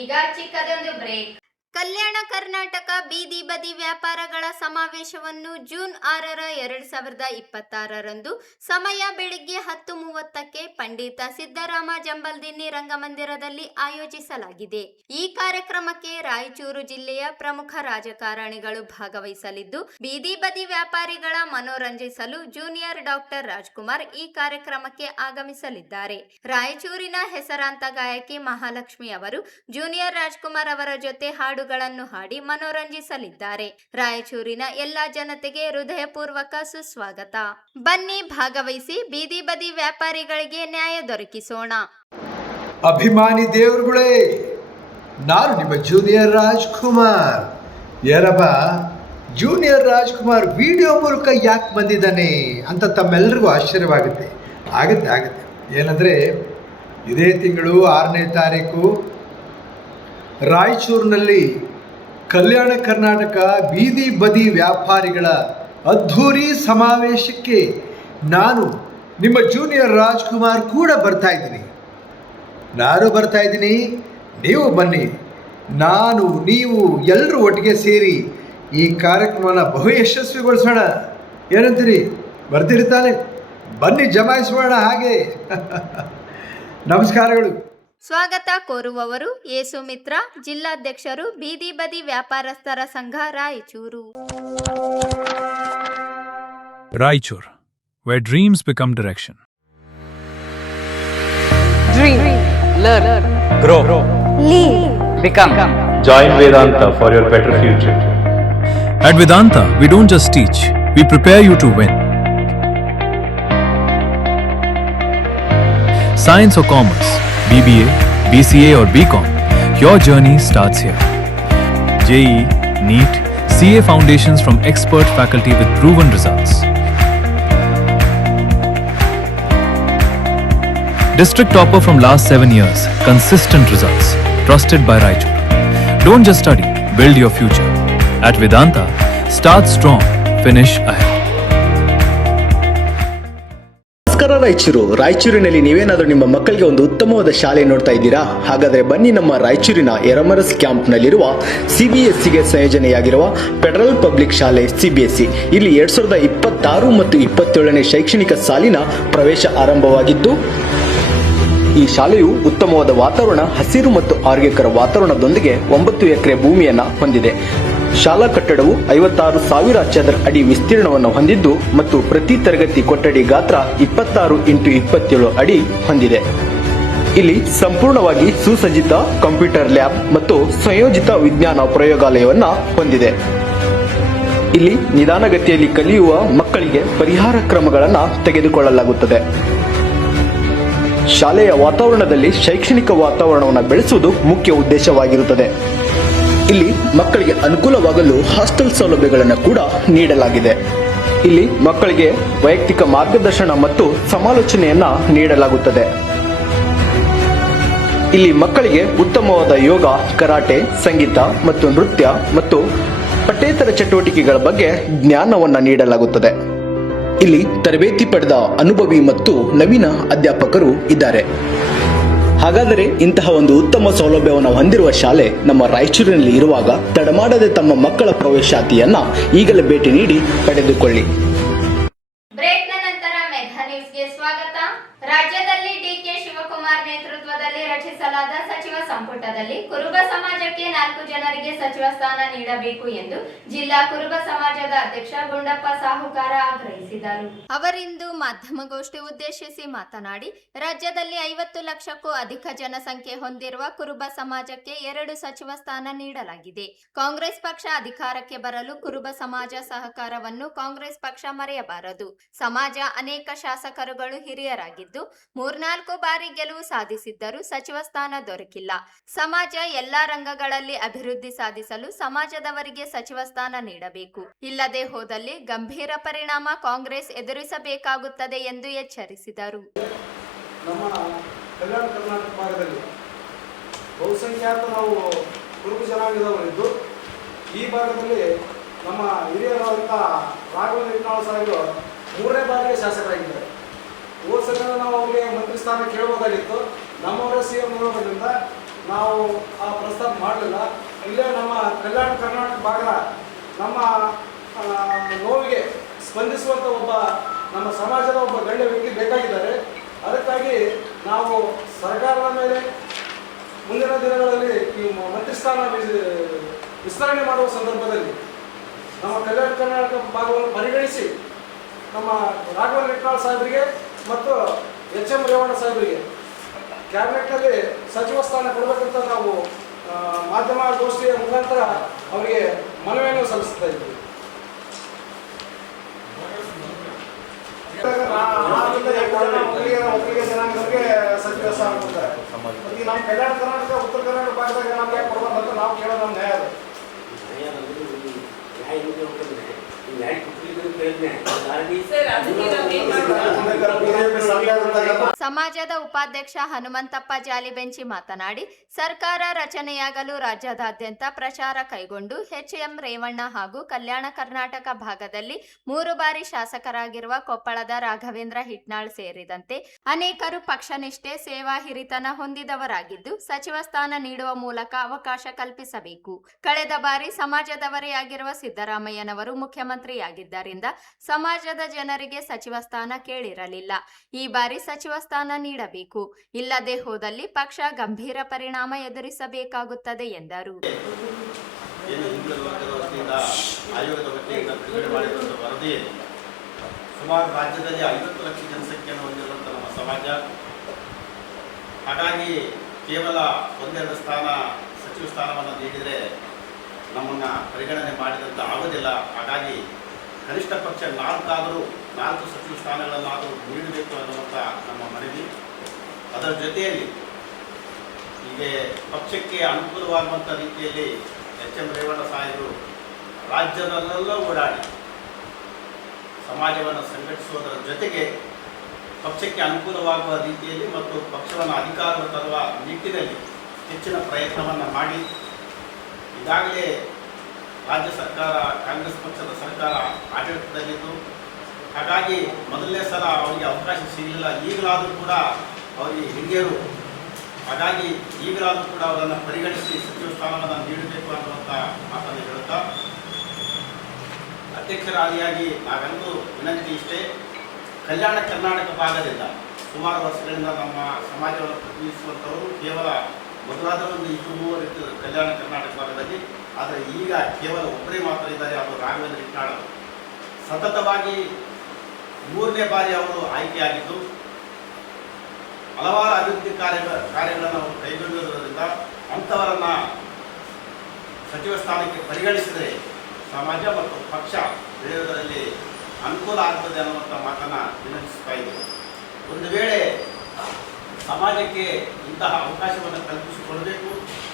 ಈಗ ಚಿಕ್ಕದೊಂದು ಬ್ರೇಕ್. ಕಲ್ಯಾಣ ಕರ್ನಾಟಕ ಬೀದಿ ಬದಿ ವ್ಯಾಪಾರಗಳ ಸಮಾವೇಶವನ್ನು ಜೂನ್ 6, 2026 ಸಮಯ ಬೆಳಿಗ್ಗೆ 10:30ಕ್ಕೆ ಪಂಡಿತ ಸಿದ್ದರಾಮ ಜಂಬಲ್ದಿನ್ನಿ ರಂಗಮಂದಿರದಲ್ಲಿ ಆಯೋಜಿಸಲಾಗಿದೆ. ಈ ಕಾರ್ಯಕ್ರಮಕ್ಕೆ ರಾಯಚೂರು ಜಿಲ್ಲೆಯ ಪ್ರಮುಖ ರಾಜಕಾರಣಿಗಳು ಭಾಗವಹಿಸಲಿದ್ದು, ಬೀದಿ ಬದಿ ವ್ಯಾಪಾರಿಗಳ ಮನೋರಂಜಿಸಲು ಜೂನಿಯರ್ ಡಾಕ್ಟರ್ ರಾಜ್ಕುಮಾರ್ ಈ ಕಾರ್ಯಕ್ರಮಕ್ಕೆ ಆಗಮಿಸಲಿದ್ದಾರೆ. ರಾಯಚೂರಿನ ಹೆಸರಾಂತ ಗಾಯಕಿ ಮಹಾಲಕ್ಷ್ಮಿ ಅವರು ಜೂನಿಯರ್ ರಾಜ್ಕುಮಾರ್ ಅವರ ಜೊತೆ ಹಾಡುಗಳನ್ನು ಹಾಡಿ ಮನೋರಂಜಿಸಲಿದ್ದಾರೆ. ರಾಯಚೂರಿನ ಎಲ್ಲಾ ಜನತೆಗೆ ಹೃದಯಪೂರ್ವಕ ಸುಸ್ವಾಗತ. ಬನ್ನಿ ಭಾಗವಹಿಸಿ ಬೀದಿ ಬದಿ ವ್ಯಾಪಾರಿಗಳಿಗೆ ನ್ಯಾಯ ದೊರಕಿಸೋಣ. ಅಭಿಮಾನಿ ದೇವರುಗಳೇ, ನಾನು ನಿಮ್ಮ ಜೂನಿಯರ್ ರಾಜ್ಕುಮಾರ್. ಯಾರಪ್ಪ ಜೂನಿಯರ್ ರಾಜ್ಕುಮಾರ್ ವಿಡಿಯೋ ಮೂಲಕ ಯಾಕೆ ಬಂದಿದ್ದಾನೆ ಅಂತ ತಮ್ಮೆಲ್ಲರಿಗೂ ಆಶ್ಚರ್ಯವಾಗುತ್ತೆ. ಆಗುತ್ತೆ ಏನಂದರೆ, ಇದೇ ತಿಂಗಳು 6ನೇ ತಾರೀಕು ರಾಯಚೂರಿನಲ್ಲಿ ಕಲ್ಯಾಣ ಕರ್ನಾಟಕ ಬೀದಿ ಬದಿ ವ್ಯಾಪಾರಿಗಳ ಅದ್ಧೂರಿ ಸಮಾವೇಶಕ್ಕೆ ನಾನು ನಿಮ್ಮ ಜೂನಿಯರ್ ರಾಜ್ಕುಮಾರ್ ಕೂಡ ಬರ್ತಾ ಇದ್ದೀನಿ. ನೀವು ಬನ್ನಿ. ನಾನು ನೀವು ಎಲ್ಲರೂ ಒಟ್ಟಿಗೆ ಸೇರಿ ಈ ಕಾರ್ಯಕ್ರಮನ ಬಹು ಯಶಸ್ವಿಗೊಳಿಸೋಣ. ಏನಂತೀರಿ? ಬರ್ತೀರಿ ತಾನೆ? ಬನ್ನಿ, ಜಮಾಯಿಸೋಣ ಹಾಗೆ. ನಮಸ್ಕಾರಗಳು. ಸ್ವಾಗತ ಕೋರುವವರು ಯೇಸು ಮಿತ್ರ, ಜಿಲ್ಲಾಧ್ಯಕ್ಷರು, ಬೀದಿ ಬದಿ ವ್ಯಾಪಾರಸ್ಥರ ಸಂಘ, Raichur. Raichur, where dreams become direction. Dream. Learn. Grow. Lead. Become. Join Vedanta for your better future. At Vedanta, we don't just teach, we prepare you to win. Science or commerce, BBA, BCA or BCom, your journey starts here. JEE, NEET, CA foundations from expert faculty with proven results. District topper from last 7 years, consistent results, trusted by Raichur. Don't just study, build your future. At Vedanta, start strong, finish ahead. ನಮಸ್ಕಾರ ರಾಯಚೂರಿನಲ್ಲಿ ನೀವೇನಾದರೂ ನಿಮ್ಮ ಮಕ್ಕಳಿಗೆ ಒಂದು ಉತ್ತಮವಾದ ಶಾಲೆ ನೋಡ್ತಾ ಇದ್ದೀರಾ? ಹಾಗಾದರೆ ಬನ್ನಿ ನಮ್ಮ ರಾಯಚೂರಿನ ಎರಮರಸ್ ಕ್ಯಾಂಪ್ನಲ್ಲಿರುವ CBSEಗೆ ಸಂಯೋಜನೆಯಾಗಿರುವ ಫೆಡರಲ್ ಪಬ್ಲಿಕ್ ಶಾಲೆ CBSE. ಇಲ್ಲಿ 2026 ಮತ್ತು 27ನೇ ಶೈಕ್ಷಣಿಕ ಸಾಲಿನ ಪ್ರವೇಶ ಆರಂಭವಾಗಿದ್ದು, ಈ ಶಾಲೆಯು ಉತ್ತಮವಾದ ವಾತಾವರಣ, ಹಸಿರು ಮತ್ತು ಆರೋಗ್ಯಕರ ವಾತಾವರಣದೊಂದಿಗೆ 9 ಎಕರೆ ಭೂಮಿಯನ್ನು ಹೊಂದಿದೆ. ಶಾಲಾ ಕಟ್ಟಡವು 56,000 ಚದರ ಅಡಿ ವಿಸ್ತೀರ್ಣವನ್ನು ಹೊಂದಿದ್ದು ಮತ್ತು ಪ್ರತಿ ತರಗತಿ ಕೊಠಡಿ ಗಾತ್ರ 26 × 27 ಅಡಿ ಹೊಂದಿದೆ. ಇಲ್ಲಿ ಸಂಪೂರ್ಣವಾಗಿ ಸುಸಜ್ಜಿತ ಕಂಪ್ಯೂಟರ್ ಲ್ಯಾಬ್ ಮತ್ತು ಸಂಯೋಜಿತ ವಿಜ್ಞಾನ ಪ್ರಯೋಗಾಲಯವನ್ನು ಹೊಂದಿದೆ. ಇಲ್ಲಿ ನಿಧಾನಗತಿಯಲ್ಲಿ ಕಲಿಯುವ ಮಕ್ಕಳಿಗೆ ಪರಿಹಾರ ಕ್ರಮಗಳನ್ನು ತೆಗೆದುಕೊಳ್ಳಲಾಗುತ್ತದೆ. ಶಾಲೆಯ ವಾತಾವರಣದಲ್ಲಿ ಶೈಕ್ಷಣಿಕ ವಾತಾವರಣವನ್ನು ಬೆಳೆಸುವುದು ಮುಖ್ಯ ಉದ್ದೇಶವಾಗಿರುತ್ತದೆ. ಇಲ್ಲಿ ಮಕ್ಕಳಿಗೆ ಅನುಕೂಲವಾಗಲು ಹಾಸ್ಟೆಲ್ ಸೌಲಭ್ಯಗಳನ್ನು ಕೂಡ ನೀಡಲಾಗಿದೆ. ಇಲ್ಲಿ ಮಕ್ಕಳಿಗೆ ವೈಯಕ್ತಿಕ ಮಾರ್ಗದರ್ಶನ ಮತ್ತು ಸಮಾಲೋಚನೆಯನ್ನ ನೀಡಲಾಗುತ್ತದೆ. ಇಲ್ಲಿ ಮಕ್ಕಳಿಗೆ ಉತ್ತಮವಾದ ಯೋಗ, ಕರಾಟೆ, ಸಂಗೀತ ಮತ್ತು ನೃತ್ಯ ಮತ್ತು ಪಠ್ಯೇತರ ಚಟುವಟಿಕೆಗಳ ಬಗ್ಗೆ ಜ್ಞಾನವನ್ನ ನೀಡಲಾಗುತ್ತದೆ. ಇಲ್ಲಿ ತರಬೇತಿ ಪಡೆದ ಅನುಭವಿ ಮತ್ತು ನವೀನ ಅಧ್ಯಾಪಕರು ಇದ್ದಾರೆ. ಹಾಗಾದರೆ ಇಂತಹ ಒಂದು ಉತ್ತಮ ಸೌಲಭ್ಯವನ್ನು ಹೊಂದಿರುವ ಶಾಲೆ ನಮ್ಮ ರಾಯಚೂರಿನಲ್ಲಿ ಇರುವಾಗ ತಡಮಾಡದೆ ತಮ್ಮ ಮಕ್ಕಳ ಪ್ರವೇಶಾತಿಯನ್ನ ಈಗಲೇ ಭೇಟಿ ನೀಡಿ ಪಡೆದುಕೊಳ್ಳಿ. ಬ್ರೇಕ್ನ ನಂತರ ಮೆಘಾ ನ್ಯೂಸ್ಗೆ ಸ್ವಾಗತ. ರಾಜ್ಯದಲ್ಲಿ ಡಿಕೆ ಶಿವಕುಮಾರ್ ನೇತೃತ್ವದಲ್ಲಿ ರಚಿಸಲಾದ ಸಚಿವ ಸಂಪುಟದಲ್ಲಿ ಕುರುಬ ಸಮಾಜಕ್ಕೆ 4 ಜನರಿಗೆ ಸಚಿವ ಸ್ಥಾನ ನೀಡಬೇಕು ಎಂದು ಜಿಲ್ಲಾ ಕುರುಬ ಸಮಾಜದ ಅಧ್ಯಕ್ಷ ಗುಂಡಪ್ಪ ಸಾಹುಕಾರ ಆಗ್ರಹಿಸಿದರು. ಅವರಿಂದು ಮಾಧ್ಯಮಗೋಷ್ಠಿ ಉದ್ದೇಶಿಸಿ ಮಾತನಾಡಿ, ರಾಜ್ಯದಲ್ಲಿ 50 ಲಕ್ಷಕ್ಕೂ ಅಧಿಕ ಜನಸಂಖ್ಯೆ ಹೊಂದಿರುವ ಕುರುಬ ಸಮಾಜಕ್ಕೆ 2 ಸಚಿವ ಸ್ಥಾನ ನೀಡಲಾಗಿದೆ. ಕಾಂಗ್ರೆಸ್ ಪಕ್ಷ ಅಧಿಕಾರಕ್ಕೆ ಬರಲು ಕುರುಬ ಸಮಾಜ ಸಹಕಾರವನ್ನು ಕಾಂಗ್ರೆಸ್ ಪಕ್ಷ ಮರೆಯಬಾರದು. ಸಮಾಜ ಅನೇಕ ಶಾಸಕರುಗಳು ಹಿರಿಯರಾಗಿದ್ದು 3-4 ಬಾರಿ ಗೆಲುವು ಸಾಧಿಸಿದ್ದರೂ ಸಚಿವ ಸ್ಥಾನ ದೊರಕಿಲ್ಲ. ಸಮಾಜ ಎಲ್ಲಾ ರಂಗಗಳಲ್ಲಿ ಅಭಿವೃದ್ಧಿ ಸಾಧಿಸಲು ಸಮಾಜದವರಿಗೆ ಸಚಿವ ಸ್ಥಾನ ನೀಡಬೇಕು. ಇಲ್ಲದೆ ಹೋದಲ್ಲಿ ಗಂಭೀರ ಪರಿಣಾಮ ಕಾಂಗ್ರೆಸ್ ಎದುರಿಸಬೇಕಾಗುತ್ತದೆ ಎಂದು ಎಚ್ಚರಿಸಿದರು. ನಮ್ಮ ಕಲ್ಯಾಣ ಕರ್ನಾಟಕ ಭಾಗದಲ್ಲಿ ಬಹುಸಂಖ್ಯಾತ ನಾವು ಕುರುಬ ಜನಾಂಗದವರಿದ್ದು ಈ ಭಾಗದಲ್ಲಿ ನಮ್ಮ ಹಿರಿಯರಾದಂಥ ರಾಘವೇಂದ್ರ ಹಿಟ್ನಾಳ್ ಸಾಹೇಬರು 3ನೇ ಬಾರಿಗೆ ಶಾಸಕರಾಗಿದ್ದಾರೆ. ಹೋದ ಸಲ ನಾವು ಅವರಿಗೆ ಮಂತ್ರಿ ಸ್ಥಾನ ಕೇಳಬಹುದಾಗಿತ್ತು. ನಮ್ಮವರ CM ಇರೋದ್ರಿಂದ ನಾವು ಆ ಪ್ರಸ್ತಾಪ ಮಾಡಲಿಲ್ಲ. ಇಲ್ಲೇ ನಮ್ಮ ಕಲ್ಯಾಣ ಕರ್ನಾಟಕ ಭಾಗದ ನಮ್ಮ ನೋವಿಗೆ ಸ್ಪಂದಿಸುವಂಥ ಒಬ್ಬ ನಮ್ಮ ಸಮಾಜದ ಒಬ್ಬ ಗಣ್ಯ ವ್ಯಕ್ತಿ ಬೇಕಾಗಿದ್ದಾರೆ. ಅದಕ್ಕಾಗಿ ನಾವು ಸರ್ಕಾರದ ಮೇಲೆ ಮುಂದಿನ ದಿನಗಳಲ್ಲಿ ಈ ಮಂತ್ರಿ ಸ್ಥಾನ ವಿಸ್ತರಣೆ ಮಾಡುವ ಸಂದರ್ಭದಲ್ಲಿ ನಮ್ಮ ಕಲ್ಯಾಣ ಕರ್ನಾಟಕ ಭಾಗವನ್ನು ಪರಿಗಣಿಸಿ ನಮ್ಮ ರಾಘವೇಂದ್ರ ಹಿಟ್ನಾಳ್ ಸಾಹೇಬರಿಗೆ ಮತ್ತು HM ರೇವಣ್ಣ ಸಾಹೇಬರಿಗೆ ಕ್ಯಾಬಿನೆಟ್ನಲ್ಲಿ ಸಚಿವ ಸ್ಥಾನ ಕೊಡಬೇಕಂತ ನಾವು ಮಾಧ್ಯಮ ಗೋಷ್ಠಿಯ ಮುಖಾಂತರ ಅವರಿಗೆ ಮನವಿಯನ್ನು ಸಲ್ಲಿಸ್ತಾ ಇದ್ದೀವಿ. ಒಕ್ಕಲಿಗ ಜನಾಂಗದವರಿಗೆ ಸಚಿವ ಸ್ಥಾನ ಕೊಡ್ತಾರೆ. ಈಗ ನಮ್ಮ ಕಲ್ಯಾಣ ಕರ್ನಾಟಕ, ಉತ್ತರ ಕರ್ನಾಟಕ ಭಾಗದಾಗ ನಮ್ಗೆ ಯಾಕೆ ಕೊಡ್ಬಾರ್ದಂತ ನಾವು ಕೇಳೋದು ನಮ್ಮ ನ್ಯಾಯ ಅದು. ಸಮಾಜದ ಉಪಾಧ್ಯಕ್ಷ ಹನುಮಂತಪ್ಪ ಜಾಲಿಬೆಂಚಿ ಮಾತನಾಡಿ, ಸರ್ಕಾರ ರಚನೆಯಾಗಲು ರಾಜ್ಯದಾದ್ಯಂತ ಪ್ರಚಾರ ಕೈಗೊಂಡು HM ರೇವಣ್ಣ ಹಾಗೂ ಕಲ್ಯಾಣ ಕರ್ನಾಟಕ ಭಾಗದಲ್ಲಿ 3 ಬಾರಿ ಶಾಸಕರಾಗಿರುವ ಕೊಪ್ಪಳದ ರಾಘವೇಂದ್ರ ಹಿಟ್ನಾಳ್ ಸೇರಿದಂತೆ ಅನೇಕರು ಪಕ್ಷನಿಷ್ಠೆ, ಸೇವಾ ಹಿರಿತನ ಹೊಂದಿದವರಾಗಿದ್ದು ಸಚಿವ ಸ್ಥಾನ ನೀಡುವ ಮೂಲಕ ಅವಕಾಶ ಕಲ್ಪಿಸಬೇಕು. ಕಳೆದ ಬಾರಿ ಸಮಾಜದವರೇ ಆಗಿರುವ ಸಿದ್ದರಾಮಯ್ಯನವರು ಮುಖ್ಯಮಂತ್ರಿಯಾಗಿದ್ದರಿಂದ ಸಮಾಜದ ಜನರಿಗೆ ಸಚಿವ ಸ್ಥಾನ ಕೇಳಿರಲಿಲ್ಲ. ಈ ಬಾರಿ ಸಚಿವ ಸ್ಥಾನ ನೀಡಬೇಕು. ಇಲ್ಲದೆ ಹೋದಲ್ಲಿ ಪಕ್ಷ ಗಂಭೀರ ಪರಿಣಾಮ ಎದುರಿಸಬೇಕಾಗುತ್ತದೆ ಎಂದರು. ಆಯೋಗದ ವತಿಯಿಂದ ಬಿಡುಗಡೆ ಮಾಡಿರುವಂಥ ವರದಿ ಸುಮಾರು ರಾಜ್ಯದಲ್ಲಿ 50 ಲಕ್ಷ ಜನಸಂಖ್ಯೆಯನ್ನು ಹೊಂದಿರುವಂಥ ನಮ್ಮ ಸಮಾಜ. ಹಾಗಾಗಿ ಕೇವಲ 1-2 ಸ್ಥಾನ ಸಚಿವ ಸ್ಥಾನವನ್ನು ನೀಡಿದರೆ ನಮ್ಮನ್ನು ಪರಿಗಣನೆ ಮಾಡಿದಂಥ ಆಗೋದಿಲ್ಲ. ಹಾಗಾಗಿ ಕನಿಷ್ಠ ಪಕ್ಷ 4 ಸಚಿವ ಸ್ಥಾನಗಳನ್ನಾದರೂ ನೀಡಬೇಕು ಅನ್ನುವಂಥ ನಮ್ಮ ಮನವಿ. ಅದರ ಜೊತೆಯಲ್ಲಿ ಈಗ ಪಕ್ಷಕ್ಕೆ ಅನುಕೂಲವಾಗುವಂಥ ರೀತಿಯಲ್ಲಿ HM ರೇವಣ್ಣ ಸಾಹೇಬರು ರಾಜ್ಯದಲ್ಲೆಲ್ಲ ಓಡಾಡಿ ಸಮಾಜವನ್ನು ಸಂಘಟಿಸುವುದರ ಜೊತೆಗೆ ಪಕ್ಷಕ್ಕೆ ಅನುಕೂಲವಾಗುವ ರೀತಿಯಲ್ಲಿ ಮತ್ತು ಪಕ್ಷವನ್ನು ಅಧಿಕಾರಕ್ಕೆ ತರುವ ನಿಟ್ಟಿನಲ್ಲಿ ಹೆಚ್ಚಿನ ಪ್ರಯತ್ನವನ್ನು ಮಾಡಿ ಈಗಾಗಲೇ ರಾಜ್ಯ ಸರ್ಕಾರ, ಕಾಂಗ್ರೆಸ್ ಪಕ್ಷದ ಸರ್ಕಾರ ಆಡಳಿತದಲ್ಲಿದ್ದು ಹಾಗಾಗಿ ಮೊದಲನೇ ಸಲ ಅವರಿಗೆ ಅವಕಾಶ ಸಿಗಲಿಲ್ಲ. ಈಗಲಾದರೂ ಕೂಡ ಅವರಿಗೆ ಹಿರಿಯರು, ಹಾಗಾಗಿ ಈಗಲಾದರೂ ಕೂಡ ಅವರನ್ನು ಪರಿಗಣಿಸಿ ಸಚಿವ ಸ್ಥಾನವನ್ನು ನೀಡಬೇಕು ಅನ್ನುವಂಥ ಮಾತನ್ನು ಹೇಳುತ್ತಾ, ಅಧ್ಯಕ್ಷರಾದಿಯಾಗಿ ನಾವೆಲ್ಲರೂ ವಿನಂತಿ ಇಷ್ಟೇ, ಕಲ್ಯಾಣ ಕರ್ನಾಟಕ ಭಾಗದಿಂದ ಸುಮಾರು ವರ್ಷಗಳಿಂದ ನಮ್ಮ ಸಮಾಜವನ್ನು ಪ್ರತಿನಿಧಿಸುವಂಥವರು ಕೇವಲ ಮೊದಲಾದ ಒಂದು 2-3 ಇರ್ತದೆ ಕಲ್ಯಾಣ ಕರ್ನಾಟಕ ಭಾಗದಲ್ಲಿ. ಆದರೆ ಈಗ ಕೇವಲ ಒಬ್ಬರೇ ಮಾತ್ರ ಇದ್ದಾರೆ, ಅದು ರಾಘವೇಂದ್ರ ಹಿಟ್ನಾಳ್. ಸತತವಾಗಿ 3ನೇ ಬಾರಿ ಅವರು ಆಯ್ಕೆಯಾಗಿದ್ದು ಹಲವಾರು ಅಭಿವೃದ್ಧಿ ಕಾರ್ಯಗಳನ್ನು ಅವರು ಕೈಗೊಂಡಿರುವುದರಿಂದ ಅಂಥವರನ್ನು ಸಚಿವ ಸ್ಥಾನಕ್ಕೆ ಪರಿಗಣಿಸಿದರೆ ಸಮಾಜ ಮತ್ತು ಪಕ್ಷ ಬೆಳೆಯುವುದರಲ್ಲಿ ಅನುಕೂಲ ಆಗ್ತದೆ ಅನ್ನುವಂಥ ಮಾತನ್ನು ವಿನಂತಿಸ್ತಾ ಇದ್ದೇವೆ. ಒಂದು ವೇಳೆ ಸಮಾಜಕ್ಕೆ ಇಂತಹ ಅವಕಾಶವನ್ನು ಕಲ್ಪಿಸಿಕೊಡಬೇಕು.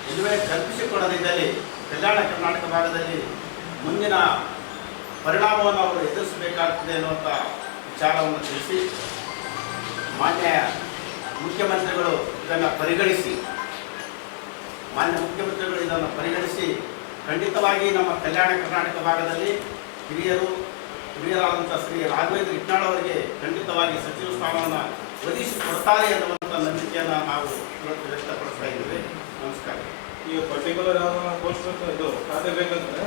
ಒಂದು ವೇಳೆ ಕಲ್ಪಿಸಿಕೊಡದಿದ್ದಲ್ಲಿ ಕಲ್ಯಾಣ ಕರ್ನಾಟಕ ಭಾಗದಲ್ಲಿ ಮುಂದಿನ ಪರಿಣಾಮವನ್ನು ಅವರು ಎದುರಿಸಬೇಕಾಗ್ತದೆ ಅನ್ನುವಂಥ ವಿಚಾರವನ್ನು ತಿಳಿಸಿ ಮಾನ್ಯ ಮುಖ್ಯಮಂತ್ರಿಗಳು ಇದನ್ನು ಪರಿಗಣಿಸಿ ಖಂಡಿತವಾಗಿ ನಮ್ಮ ಕಲ್ಯಾಣ ಕರ್ನಾಟಕ ಭಾಗದಲ್ಲಿ ಹಿರಿಯರಾದಂಥ ಶ್ರೀ ರಾಘವೇಂದ್ರ ಹಿಟ್ನಾಳ್ ಅವರಿಗೆ ಖಂಡಿತವಾಗಿ ಸಚಿವ ಸ್ಥಾನವನ್ನು ಒದಗಿಸಿಕೊಡ್ತಾರೆ ಅನ್ನುವಂಥ ನಂಬಿಕೆಯನ್ನು ನಾವು ಇವತ್ತು ವ್ಯಕ್ತಪಡಿಸ್ತಾ ಇದ್ದೇವೆ. ನಮಸ್ಕಾರ. ಈಗ ಪರ್ಟಿಕ್ಯುಲರ್ ಪೋಸ್ಟ್ ಇದು ಖಾತೆ ಬೇಕಂದ್ರೆ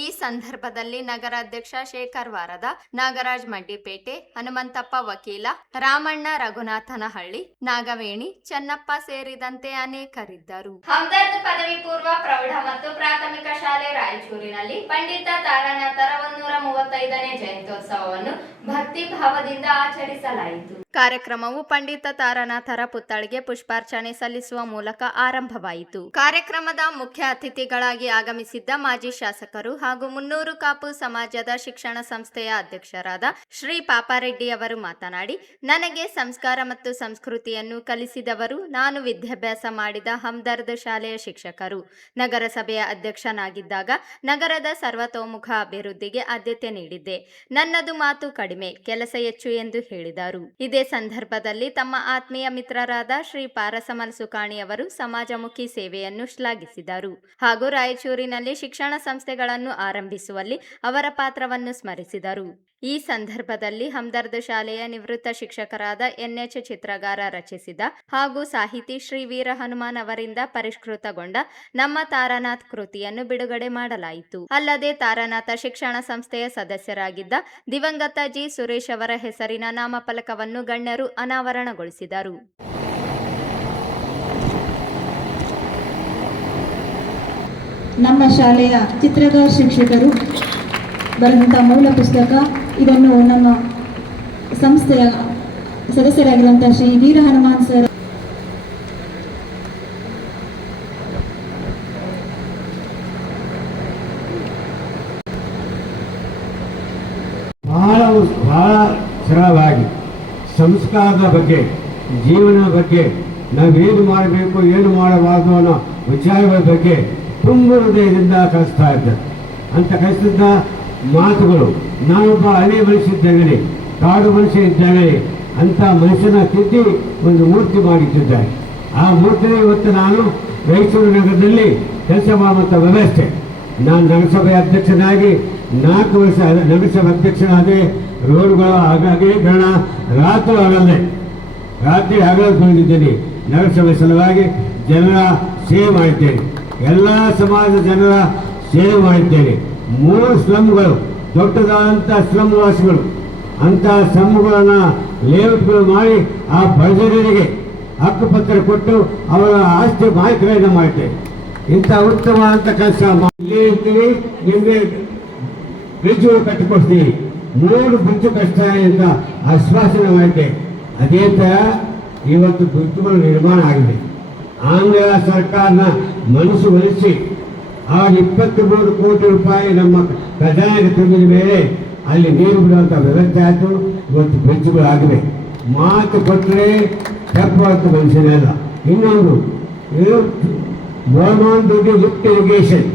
ಈ ಸಂದರ್ಭದಲ್ಲಿ ನಗರಾಧ್ಯಕ್ಷ ಶೇಖರ್ ವಾರದ, ನಾಗರಾಜ್ ಮಡ್ಡಿಪೇಟೆ, ಹನುಮಂತಪ್ಪ ವಕೀಲ, ರಾಮಣ್ಣ ರಘುನಾಥನಹಳ್ಳಿ, ನಾಗವೇಣಿ, ಚೆನ್ನಪ್ಪ ಸೇರಿದಂತೆ ಅನೇಕರಿದ್ದರು. ಹಮ್ದರ್ದ್ ಪದವಿ ಪೂರ್ವ ಪ್ರೌಢ ಮತ್ತು ಪ್ರಾಥಮಿಕ ಶಾಲೆ ರಾಯಚೂರಿನಲ್ಲಿ ಪಂಡಿತ ತಾರಾನಾಥರ 135ನೇ ಜಯಂತ್ಯೋತ್ಸವವನ್ನು ಭಕ್ತಿ ಭಾವದಿಂದ ಆಚರಿಸಲಾಯಿತು. ಕಾರ್ಯಕ್ರಮವು ಪಂಡಿತ ತಾರಾನಾಥರ ಪುತ್ಥಳಿಗೆ ಪುಷ್ಪಾರ್ಚನೆ ಸಲ್ಲಿಸುವ ಮೂಲಕ ಆರಂಭವಾಯಿತು. ಕಾರ್ಯಕ್ರಮದ ಮುಖ್ಯ ಅತಿಥಿಗಳಾಗಿ ಆಗಮಿಸಿದ್ದ ಮಾಜಿ ಶಾಸಕರು ಹಾಗೂ 300 ಕಾಪು ಸಮಾಜದ ಶಿಕ್ಷಣ ಸಂಸ್ಥೆಯ ಅಧ್ಯಕ್ಷರಾದ ಶ್ರೀ ಪಾಪಾರೆಡ್ಡಿ ಅವರು ಮಾತನಾಡಿ, ನನಗೆ ಸಂಸ್ಕಾರ ಮತ್ತು ಸಂಸ್ಕೃತಿಯನ್ನು ಕಲಿಸಿದವರು ನಾನು ವಿದ್ಯಾಭ್ಯಾಸ ಮಾಡಿದ ಹಮ್ದರ್ದ್ ಶಾಲೆಯ ಶಿಕ್ಷಕರು. ನಗರಸಭೆಯ ಅಧ್ಯಕ್ಷನಾಗಿದ್ದಾಗ ನಗರದ ಸರ್ವತೋಮುಖ ಅಭಿವೃದ್ಧಿಗೆ ಆದ್ಯತೆ ನೀಡಿದ್ದೆ. ನನ್ನದು ಮಾತು ಕಡಿಮೆ, ಕೆಲಸ ಹೆಚ್ಚು ಎಂದು ಹೇಳಿದರು. ಇದೇ ಸಂದರ್ಭದಲ್ಲಿ ತಮ್ಮ ಆತ್ಮೀಯ ಮಿತ್ರರಾದ ಶ್ರೀ ಪಾರಸಮಲ್ ಸುಕಾಣಿ ಅವರು ಸಮಾಜಮುಖಿ ಸೇವೆಯನ್ನು ಶ್ಲಾಘಿಸಿದರು ಹಾಗೂ ರಾಯಚೂರಿನಲ್ಲಿ ಶಿಕ್ಷಣ ಸಂಸ್ಥೆಗಳನ್ನು ಆರಂಭಿಸುವಲ್ಲಿ ಅವರ ಪಾತ್ರವನ್ನು ಸ್ಮರಿಸಿದರು. ಈ ಸಂದರ್ಭದಲ್ಲಿ ಹಮ್ದರ್ದ್ ಶಾಲೆಯ ನಿವೃತ್ತ ಶಿಕ್ಷಕರಾದ NH ಚಿತ್ರಗಾರ ರಚಿಸಿದ ಹಾಗೂ ಸಾಹಿತಿ ಶ್ರೀ ವೀರ ಹನುಮಾನ್ ಅವರಿಂದ ಪರಿಷ್ಕೃತಗೊಂಡ ನಮ್ಮ ತಾರಾನಾಥ್ ಕೃತಿಯನ್ನು ಬಿಡುಗಡೆ ಮಾಡಲಾಯಿತು. ಅಲ್ಲದೆ ತಾರಾನಾಥ ಶಿಕ್ಷಣ ಸಂಸ್ಥೆಯ ಸದಸ್ಯರಾಗಿದ್ದ ದಿವಂಗತ ಜಿ ಸುರೇಶ್ ಅವರ ಹೆಸರಿನ ನಾಮಫಲಕವನ್ನು ಗಣ್ಯರು ಅನಾವರಣಗೊಳಿಸಿದರು. ನಮ್ಮ ಶಾಲೆಯ ಚಿತ್ರಗಾರ ಶಿಕ್ಷಕರು ಬರೆದಂಥ ಮೂಲ ಪುಸ್ತಕ, ಇದನ್ನು ನಮ್ಮ ಸಂಸ್ಥೆಯ ಸದಸ್ಯರಾಗಿರುವಂಥ ಶ್ರೀ ವೀರ ಹನುಮಾನ್ ಸರ್ ಬಹಳ ಸರಳವಾಗಿ ಸಂಸ್ಕಾರದ ಬಗ್ಗೆ, ಜೀವನದ ಬಗ್ಗೆ, ನಾವೇನು ಮಾಡಬೇಕು ಏನು ಮಾಡಬಾರ್ದು ಅನ್ನೋ ವಿಚಾರಗಳ ಬಗ್ಗೆ ತುಂಬ ಹೃದಯದಿಂದ ಕಲಿಸ್ತಾ ಇದ್ದಾರೆ. ಅಂತ ಕಲಿಸಿದ್ದ ಮಾತುಗಳು, ನಾನೊಬ್ಬ ಹಳೆ ಮನುಷ್ಯ ಇದ್ದಾಗಲೇ, ಕಾಡು ಮನುಷ್ಯ ಇದ್ದಾಗಲೇ ಅಂತ ಮನುಷ್ಯನ ತಿದ್ದಿ ಒಂದು ಮೂರ್ತಿ ಮಾಡಿಟ್ಟಿದ್ದಾರೆ. ಆ ಮೂರ್ತಿನೇ ಇವತ್ತು ನಾನು ರಾಯಚೂರು ನಗರದಲ್ಲಿ ಕೆಲಸ ಮಾಡುವಂಥ ವ್ಯವಸ್ಥೆ. ನಾನು ನಗರಸಭೆ ಅಧ್ಯಕ್ಷನಾಗಿ 4 ವರ್ಷ ನಗರಸಭೆ ಅಧ್ಯಕ್ಷನಾದೆ. ರೋಡ್ಗಳು ಹಾಗಾಗಿ ಕಾರಣ ರಾತ್ರಿ ಹಗಲು ಬಂದಿದ್ದೇನೆ. ನಗರಸಭೆ ಸಲುವಾಗಿ ಜನರ ಸೇವೆ ಮಾಡಿದ್ದೇನೆ, ಎಲ್ಲ ಸಮಾಜದ ಜನರ ಸೇವೆ ಮಾಡಿದ್ದೇನೆ. 3 ಸ್ಲಮ್ಗಳು, ದೊಡ್ಡದಾದಂಥ ಸ್ಲಮ್ ವಾಸಿಗಳು, ಅಂಥ ಸ್ಲಮ್ಗಳನ್ನು ಲೇಔಟ್ಗಳು ಮಾಡಿ ಆ ಬಡಜನರಿಗೆ ಹಕ್ಕುಪತ್ರ ಕೊಟ್ಟು ಅವರ ಆಸ್ತಿ ಮಾಹಿತಿಗಳನ್ನು ಮಾಡ್ತೇವೆ. ಇಂಥ ಉತ್ತಮವಾದಂಥ ಕೆಲಸ ಇರ್ತೀವಿ. ನಿಮಗೆ ಬ್ರಿಡ್ಜ್ಗಳು ಕಟ್ಟಿಕೊಡ್ತೀವಿ, 3 ಬ್ರಿಡ್ಜ್ ಕಷ್ಟ ಅಂತ ಆಶ್ವಾಸನೆ ಮಾಡಿದ್ದೆ. ಅದೇ ಥರ ಇವತ್ತು ಬ್ರಿಡ್ಜ್ಗಳು ನಿರ್ಮಾಣ ಆಗಿದೆ. ಆಂಧ್ರ ಸರ್ಕಾರನ ಮನಸ್ಸು ಒಲಿಸಿ ಆ 23 ಕೋಟಿ ರೂಪಾಯಿ ನಮ್ಮ ಖಜಾನೆಗೆ ತುಂಬಿದ ಮೇಲೆ ಅಲ್ಲಿ ನೀರು ಬಿಡುವಂಥ ವ್ಯವಸ್ಥೆ ಆಯಿತು. ಇವತ್ತು ಬ್ರಿಡ್ಜ್ಗಳು ಆಗಿವೆ. ಮಾತು ಕೊಟ್ಟರೆ ತಪ್ಪುವಂಥ ಮನುಷ್ಯನಲ್ಲ. ಇನ್ನೊಂದು ಲಿಫ್ಟ್ ಇರಿಗೇಷನ್.